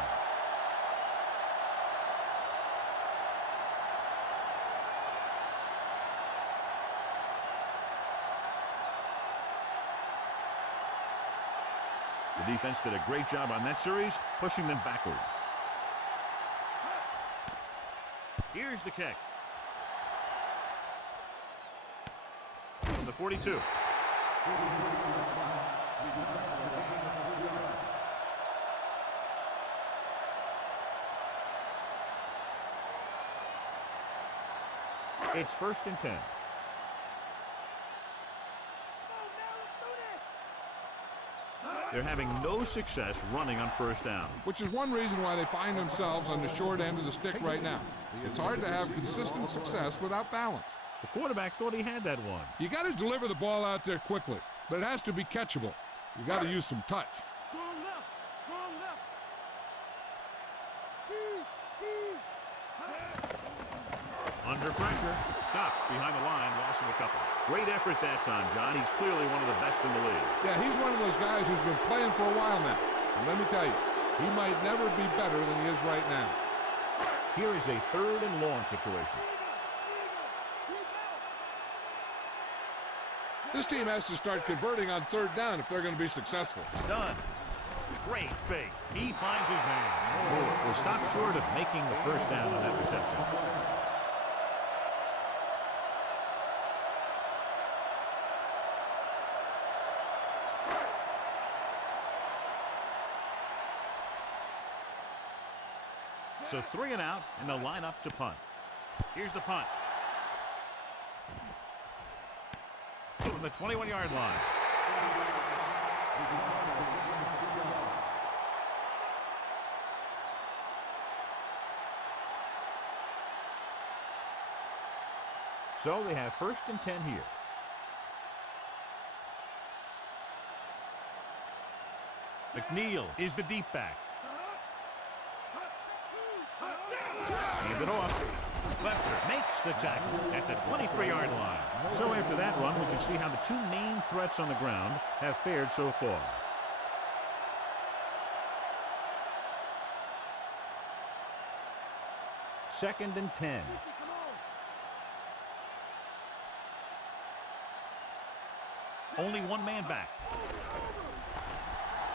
The defense did a great job on that series, pushing them backward. Here's the kick. From the 42. It's 1st and 10. They're having no success running on first down. Which is one reason why they find themselves on the short end of the stick right now. It's hard to have consistent success without balance. The quarterback thought he had that one. You got to deliver the ball out there quickly, but it has to be catchable. You got to use some touch. Under pressure. Stopped behind the line. Loss of a couple. Great effort that time, John. He's clearly one of the best in the league. Yeah, he's one of those guys who's been playing for a while now. And let me tell you, he might never be better than he is right now. Here is a 3rd and long situation. This team has to start converting on 3rd down if they're going to be successful. Done. Great fake. He finds his man. Moore will stop short of making the first down on that reception. So 3 and out, and they'll line up to punt. Here's the punt. From the 21-yard line. So they have 1st and 10 here. McNeil is the deep back. Hand it off. Webster makes the tackle at the 23-yard line. So after that run, we can see how the 2 main threats on the ground have fared so far. Second and 10. Only 1 man back.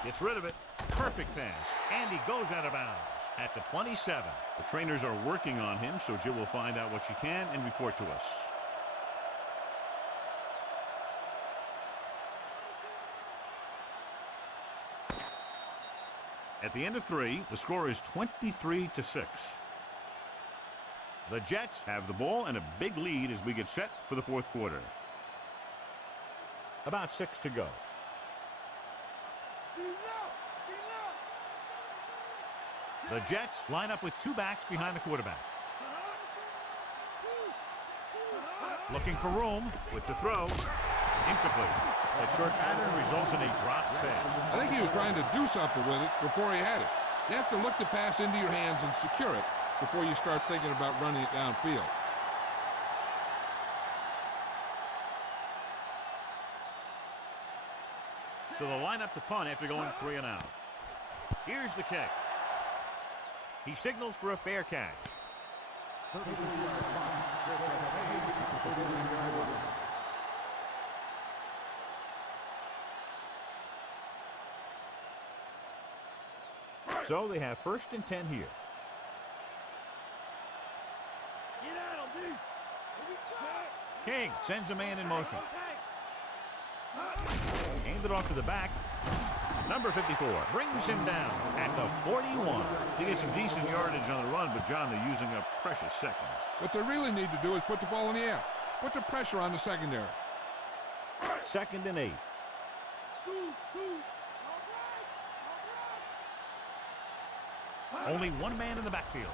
Gets rid of it. Perfect pass. And he goes out of bounds at the 27. The trainers are working on him, so Jill will find out what she can and report to us. At the end of 3, the score is 23-6. The Jets have the ball and a big lead as we get set for the 4th quarter. About 6 to go. The Jets line up with 2 backs behind the quarterback. Looking for room with the throw. Incomplete. The short pattern results in a drop pass. I think he was trying to do something with it before he had it. You have to look the pass into your hands and secure it before you start thinking about running it downfield. So they'll line up to punt after going 3 and out. Here's the kick. He signals for a fair catch. So they have 1st and 10 here. King sends a man in motion. Handed off to the back. Number 54 brings him down at the 41. They get some decent yardage on the run, but John, they're using up precious seconds. What they really need to do is put the ball in the air. Put the pressure on the secondary. 2nd and 8. Only 1 man in the backfield.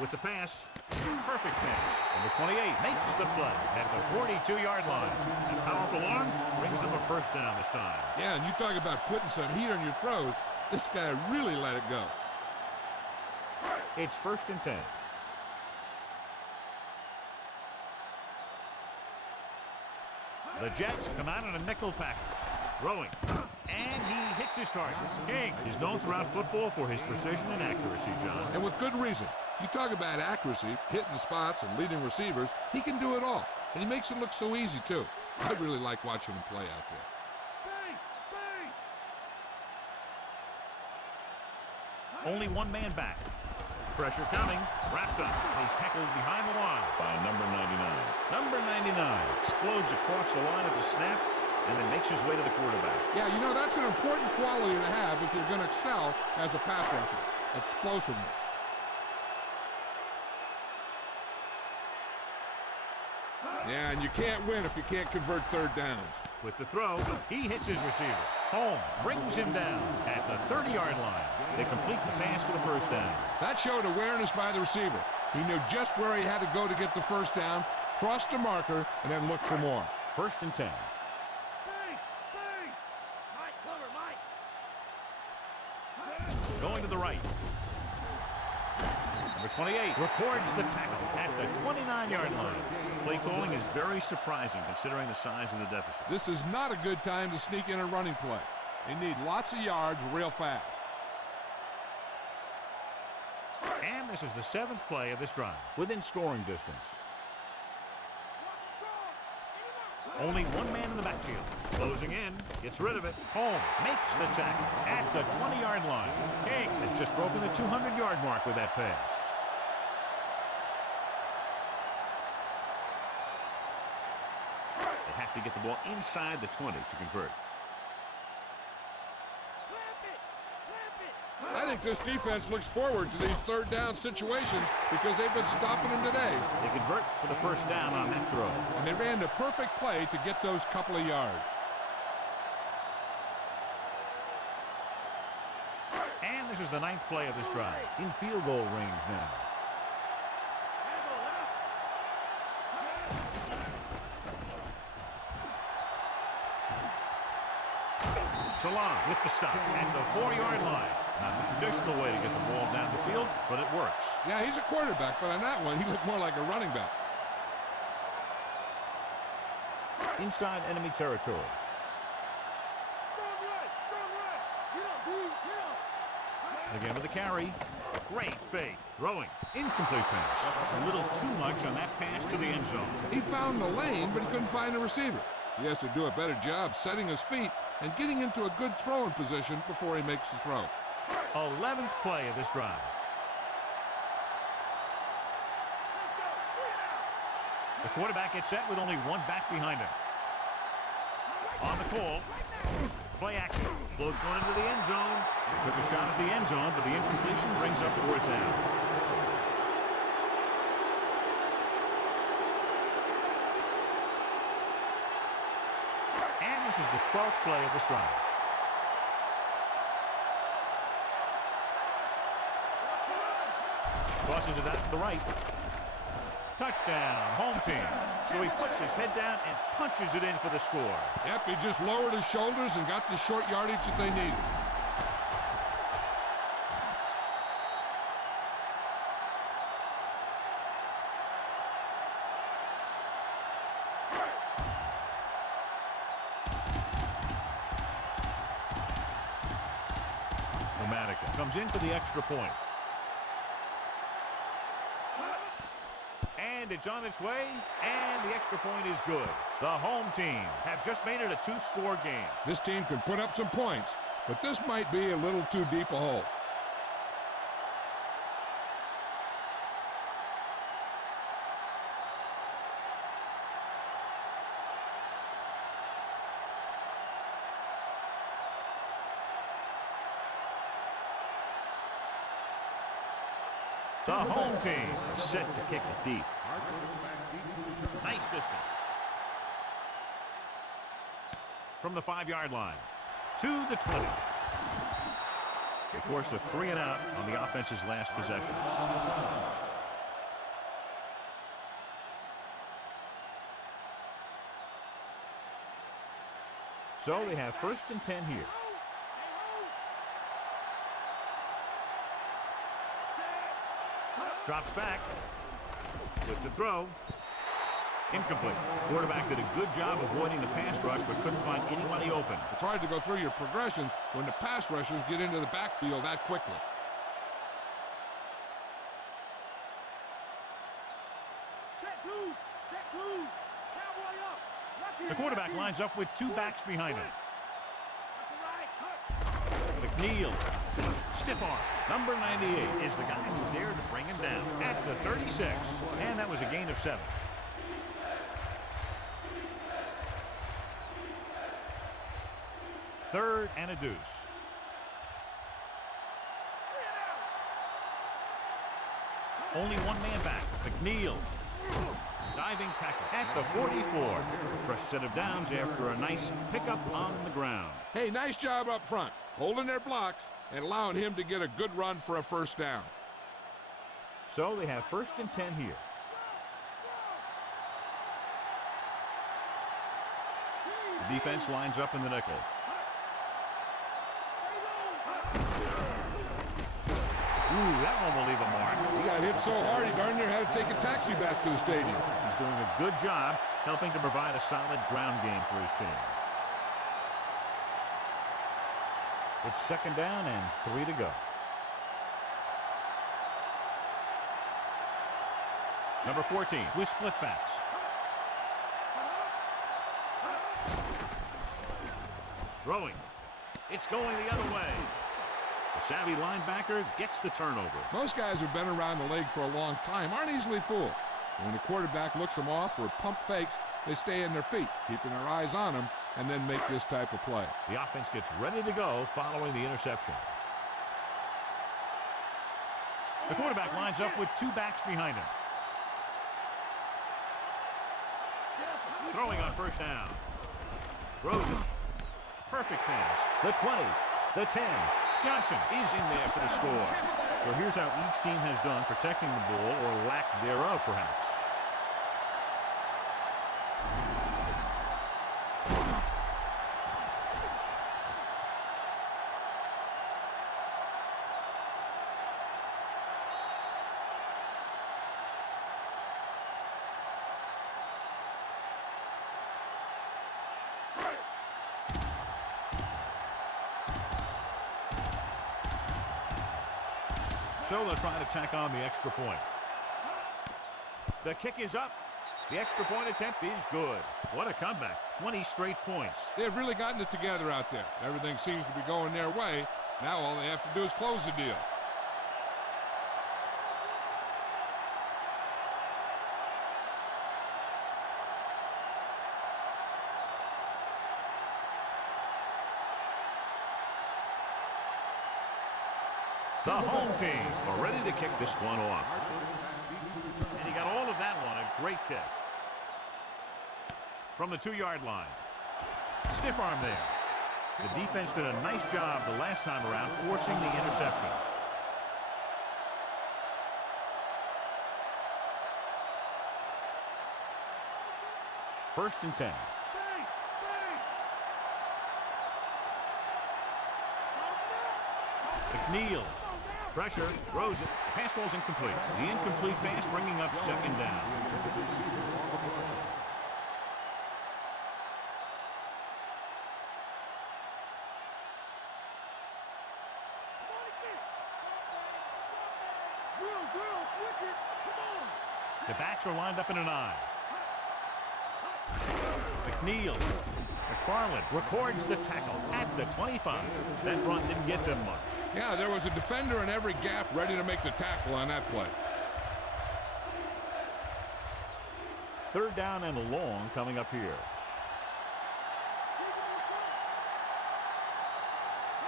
With the pass, perfect pass. Number 28 makes the play at the 42-yard line. And powerful arm brings them a first down this time. Yeah, and you talk about putting some heat on your throws. This guy really let it go. It's 1st and 10. The Jets come out in a nickel package. Throwing. And he hits his target. King is known throughout football for his precision and accuracy, John. And with good reason. You talk about accuracy, hitting spots, and leading receivers. He can do it all. And he makes it look so easy, too. I really like watching him play out there. Only 1 man back. Pressure coming. Wrapped up. He's tackled behind the line by number 99. Number 99 explodes across the line at the snap and then makes his way to the quarterback. Yeah, you know, that's an important quality to have if you're going to excel as a pass rusher. Explosiveness. Yeah, and you can't win if you can't convert 3rd downs. With the throw, he hits his receiver. Holmes brings him down at the 30-yard line. They complete the pass for the first down. That showed awareness by the receiver. He knew just where he had to go to get the first down, crossed the marker, and then looked for more. 1st and 10. Going to the right. Number 28 records the tackle at the 29-yard line. Play calling is very surprising considering the size of the deficit. This is not a good time to sneak in a running play. They need lots of yards real fast. And this is the 7th play of this drive, within scoring distance. Only one man in the backfield. Closing in, gets rid of it. Holmes makes the tackle at the 20-yard line. King has just broken the 200-yard mark with that pass. They have to get the ball inside the 20 to convert. I think this defense looks forward to these third down situations because they've been stopping them today. They convert for the first down on that throw. And they ran the perfect play to get those couple of yards. And this is the 9th play of this drive. In field goal range now. Salah with the stop at the 4-yard line. Not the traditional way to get the ball down the field, but it works. Yeah, he's a quarterback, but on that one, he looked more like a running back. Inside enemy territory. Again with the carry. Great fake. Throwing. Incomplete pass. A little too much on that pass to the end zone. He found the lane, but he couldn't find a receiver. He has to do a better job setting his feet and getting into a good throwing position before he makes the throw. 11th play of this drive. The quarterback gets set with only one back behind him. On the call. Play action. Floats one into the end zone. He took a shot at the end zone, but the incompletion brings up 4th down. And this is the 12th play of this drive. Tosses it out to the right. Touchdown, home team. So he puts his head down and punches it in for the score. Yep, he just lowered his shoulders and got the short yardage that they needed. Comes in for the extra point. And it's on its way, and the extra point is good. The home team have just made it a 2-score game. This team can put up some points, but this might be a little too deep a hole. The home team is set to kick it deep. Nice distance. From the 5-yard line to the 20. They forced a 3-and-out on the offense's last possession. So they have 1st and 10 here. Drops back with the throw. Incomplete. Quarterback did a good job avoiding the pass rush, but couldn't find anybody open. It's hard to go through your progressions when the pass rushers get into the backfield that quickly. The quarterback lines up with 2 backs behind him. McNeil. Stiff arm. Number 98 is the guy who's there to bring him down at the 36. And that was a gain of 7. Third and a deuce. Only one man back. McNeil. Diving tackle at the 44. Fresh set of downs after a nice pickup on the ground. Hey, nice job up front, holding their blocks and allowing him to get a good run for a first down. So they have 1st and 10 here. The defense lines up in the nickel. Ooh, that one will leave a mark. He got hit so hard he darn near had to take a taxi back to the stadium. He's doing a good job helping to provide a solid ground game for his team. It's 2nd down and 3 to go. Number 14 with split backs. Throwing. It's going the other way. The savvy linebacker gets the turnover. Most guys who've been around the league for a long time aren't easily fooled. When the quarterback looks them off or pump fakes, they stay in their feet, keeping their eyes on them, and then make this type of play. The offense gets ready to go following the interception. The quarterback lines up with 2 backs behind him. Throwing on 1st down. Throws it. Perfect pass. The 20. The 10. Johnson is in there for the score. So here's how each team has done protecting the ball, or lack thereof, perhaps. So they'll try to tack on the extra point. The kick is up. The extra point attempt is good. What a comeback. 20 straight points. They've really gotten it together out there. Everything seems to be going their way. Now all they have to do is close the deal. The home team are ready to kick this one off. And he got all of that one. A great kick. From the 2-yard line. Stiff arm there. The defense did a nice job the last time around forcing the interception. First and 10. McNeil. Pressure, throws it. The pass ball's incomplete. The incomplete pass bringing up 2nd down. The backs are lined up in an eye. McNeil. McFarland records the tackle at the 25. That run didn't get them much. Yeah, there was a defender in every gap ready to make the tackle on that play. 3rd down and a long coming up here.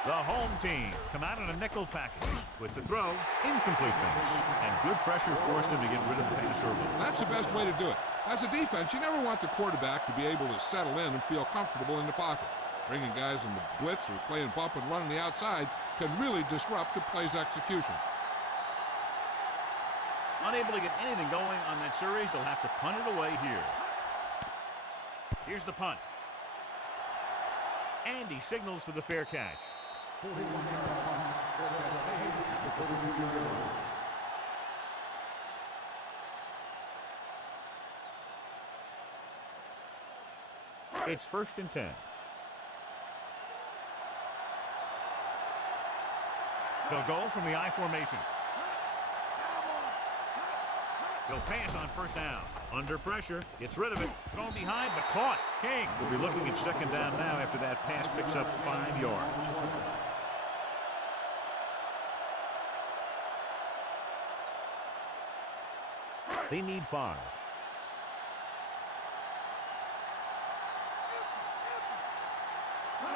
The home team come out in a nickel package with the throw, incomplete pass, and good pressure forced him to get rid of the pass early. That's the best way to do it. As a defense, you never want the quarterback to be able to settle in and feel comfortable in the pocket. Bringing guys in the blitz or playing bump and run on the outside can really disrupt the play's execution. Unable to get anything going on that series, they'll have to punt it away here. Here's the punt. And he signals for the fair catch. 41-yard punt. Fair catch made at the 42-yard line. It's 1st and 10. They'll go from the I formation. They'll pass on 1st down. Under pressure, gets rid of it. Thrown behind, but caught. King will be looking at 2nd down now after that pass picks up 5 yards. They need 5.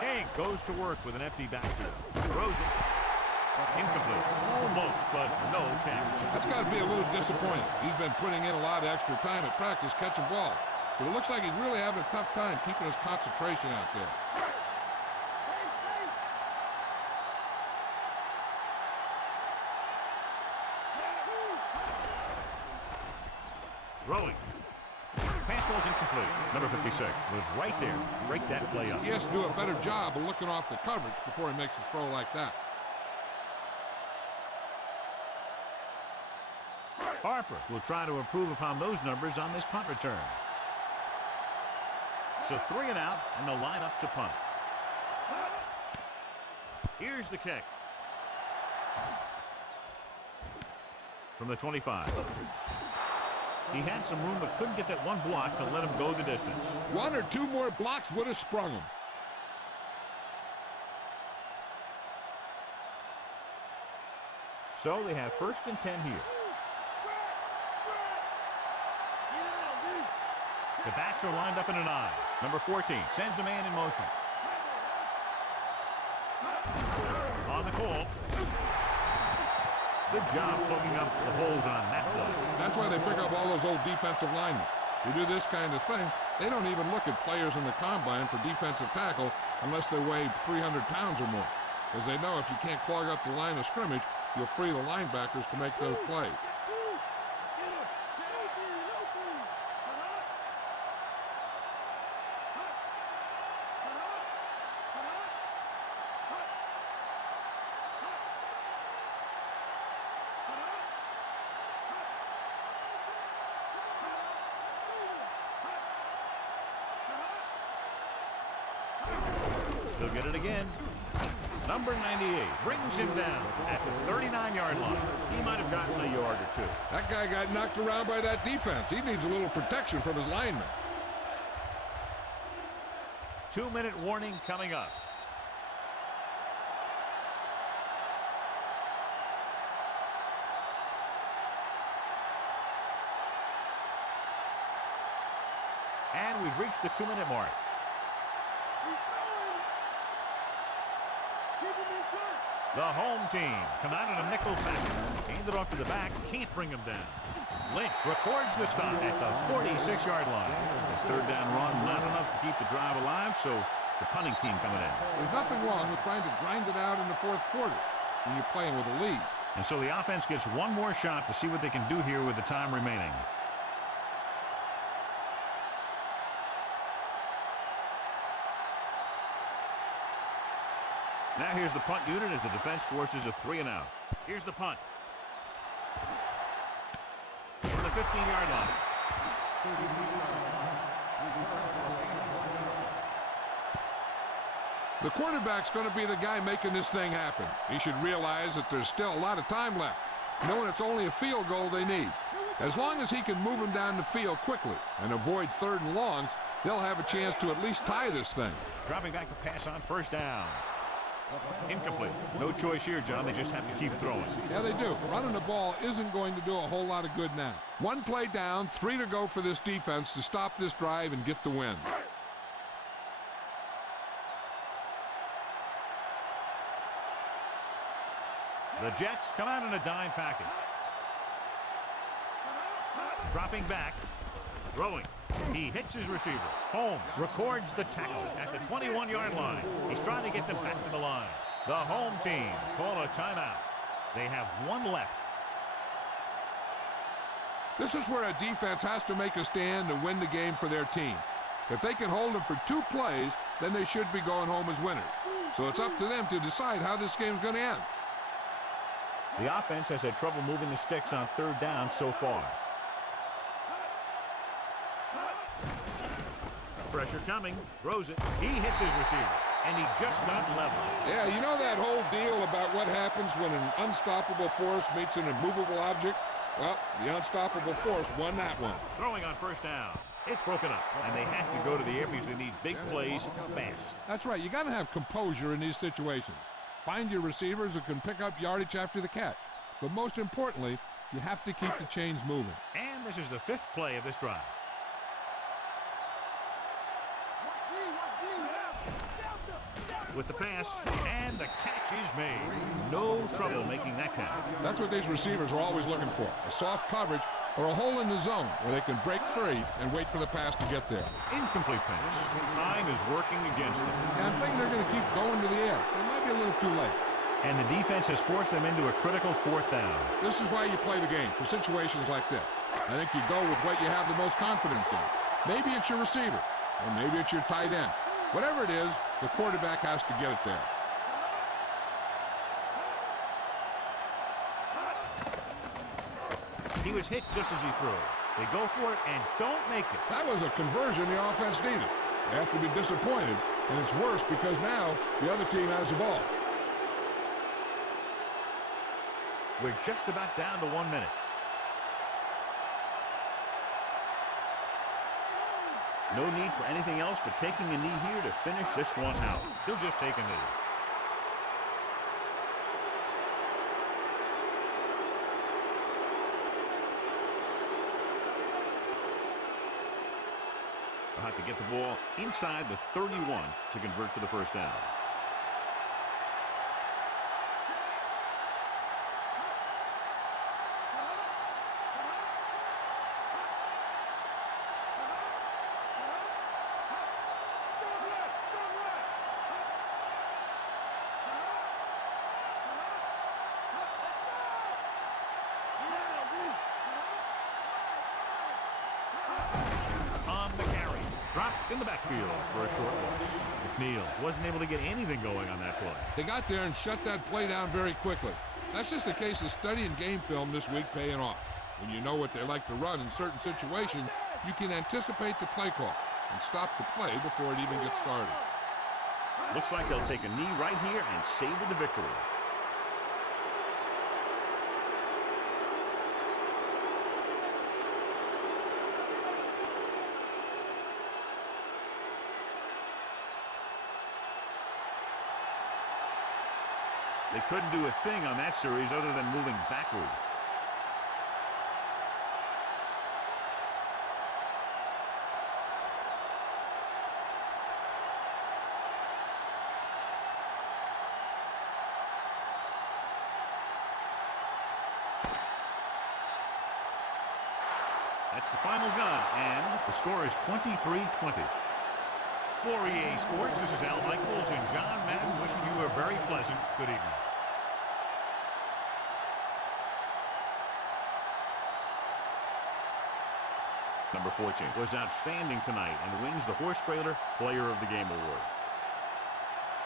King goes to work with an empty backfield. Throws it. Incomplete. Almost, but no catch. That's got to be a little disappointing. He's been putting in a lot of extra time at practice catching balls. But it looks like he's really having a tough time keeping his concentration out there. Throwing. Pass ball's incomplete. Number 56 was right there. Break that play up. He has to do a better job of looking off the coverage before he makes a throw like that. Harper will try to improve upon those numbers on this punt return. So 3 and out, and they'll line up to punt. Here's the kick. From the 25. He had some room but couldn't get that one block to let him go the distance. 1 or 2 more blocks would have sprung him. So they have 1st and 10 here. The backs are lined up in an I. Number 14 sends a man in motion. On the call. Good job plugging up the holes on that play. That's why they pick up all those old defensive linemen. Who do this kind of thing, they don't even look at players in the combine for defensive tackle unless they weigh 300 pounds or more. Because they know if you can't clog up the line of scrimmage, you'll free the linebackers to make those plays. They'll get it again. Number 98 brings him down at the 39-yard line. He might have gotten a yard or 2. That guy got knocked around by that defense. He needs a little protection from his linemen. 2-minute warning coming up. And we've reached the 2-minute mark. The home team come out in a nickel package. Hand it off to the back. Can't bring him down. Lynch records the stop at the 46-yard line. The 3rd down run, not enough to keep the drive alive, so the punting team coming in. There's nothing wrong with trying to grind it out in the 4th quarter when you're playing with a lead. And so the offense gets one more shot to see what they can do here with the time remaining. Now here's the punt unit as the defense forces a 3 and out. Here's the punt. From the 15-yard line. The quarterback's going to be the guy making this thing happen. He should realize that there's still a lot of time left, knowing it's only a field goal they need. As long as he can move them down the field quickly and avoid 3rd and longs, they'll have a chance to at least tie this thing. Dropping back to pass on 1st down. Incomplete. No choice here, John. They just have to keep throwing. Yeah, they do. Running the ball isn't going to do a whole lot of good now. 1 play down, 3 to go for this defense to stop this drive and get the win. The Jets come out in a dime package. Dropping back. Throwing. He hits his receiver. Holmes records the tackle at the 21-yard line. He's trying to get them back to the line. The home team call a timeout. They have 1 left. This is where a defense has to make a stand to win the game for their team. If they can hold them for 2 plays, then they should be going home as winners. So it's up to them to decide how this game's going to end. The offense has had trouble moving the sticks on 3rd down so far. Pressure coming, throws it, he hits his receiver, and he just got level. Yeah, you know that whole deal about what happens when an unstoppable force meets an immovable object? Well, the unstoppable force won that one. Throwing on 1st down. It's broken up, and they have to go to the air because they need big plays fast. That's right, you got to have composure in these situations. Find your receivers who can pick up yardage after the catch. But most importantly, you have to keep the chains moving. And this is the 5th play of this drive. with the pass, and the catch is made. No trouble making that catch. That's what these receivers are always looking for, a soft coverage or a hole in the zone where they can break free and wait for the pass to get there. Incomplete pass. Time is working against them. And I'm thinking they're going to keep going to the air. It might be a little too late. And the defense has forced them into a critical 4th down. This is why you play the game, for situations like this. I think you go with what you have the most confidence in. Maybe it's your receiver, or maybe it's your tight end. Whatever it is, the quarterback has to get it there. He was hit just as he threw. They go for it and don't make it. That was a conversion the offense needed. They have to be disappointed, and it's worse because now the other team has the ball. We're just about down to 1 minute. No need for anything else but taking a knee here to finish this one out. He'll just take a knee. They'll have to get the ball inside the 31 to convert for the 1st down. Dropped in the backfield for a short loss. McNeil wasn't able to get anything going on that play. They got there and shut that play down very quickly. That's just a case of studying game film this week paying off. When you know what they like to run in certain situations, you can anticipate the play call and stop the play before it even gets started. Looks like they'll take a knee right here and savor the victory. They couldn't do a thing on that series other than moving backward. That's the final gun, and the score is 23-20. For EA Sports, this is Al Michaels and John Madden wishing you a very pleasant good evening. Number 14 was outstanding tonight and wins the Horse Trailer Player of the Game award.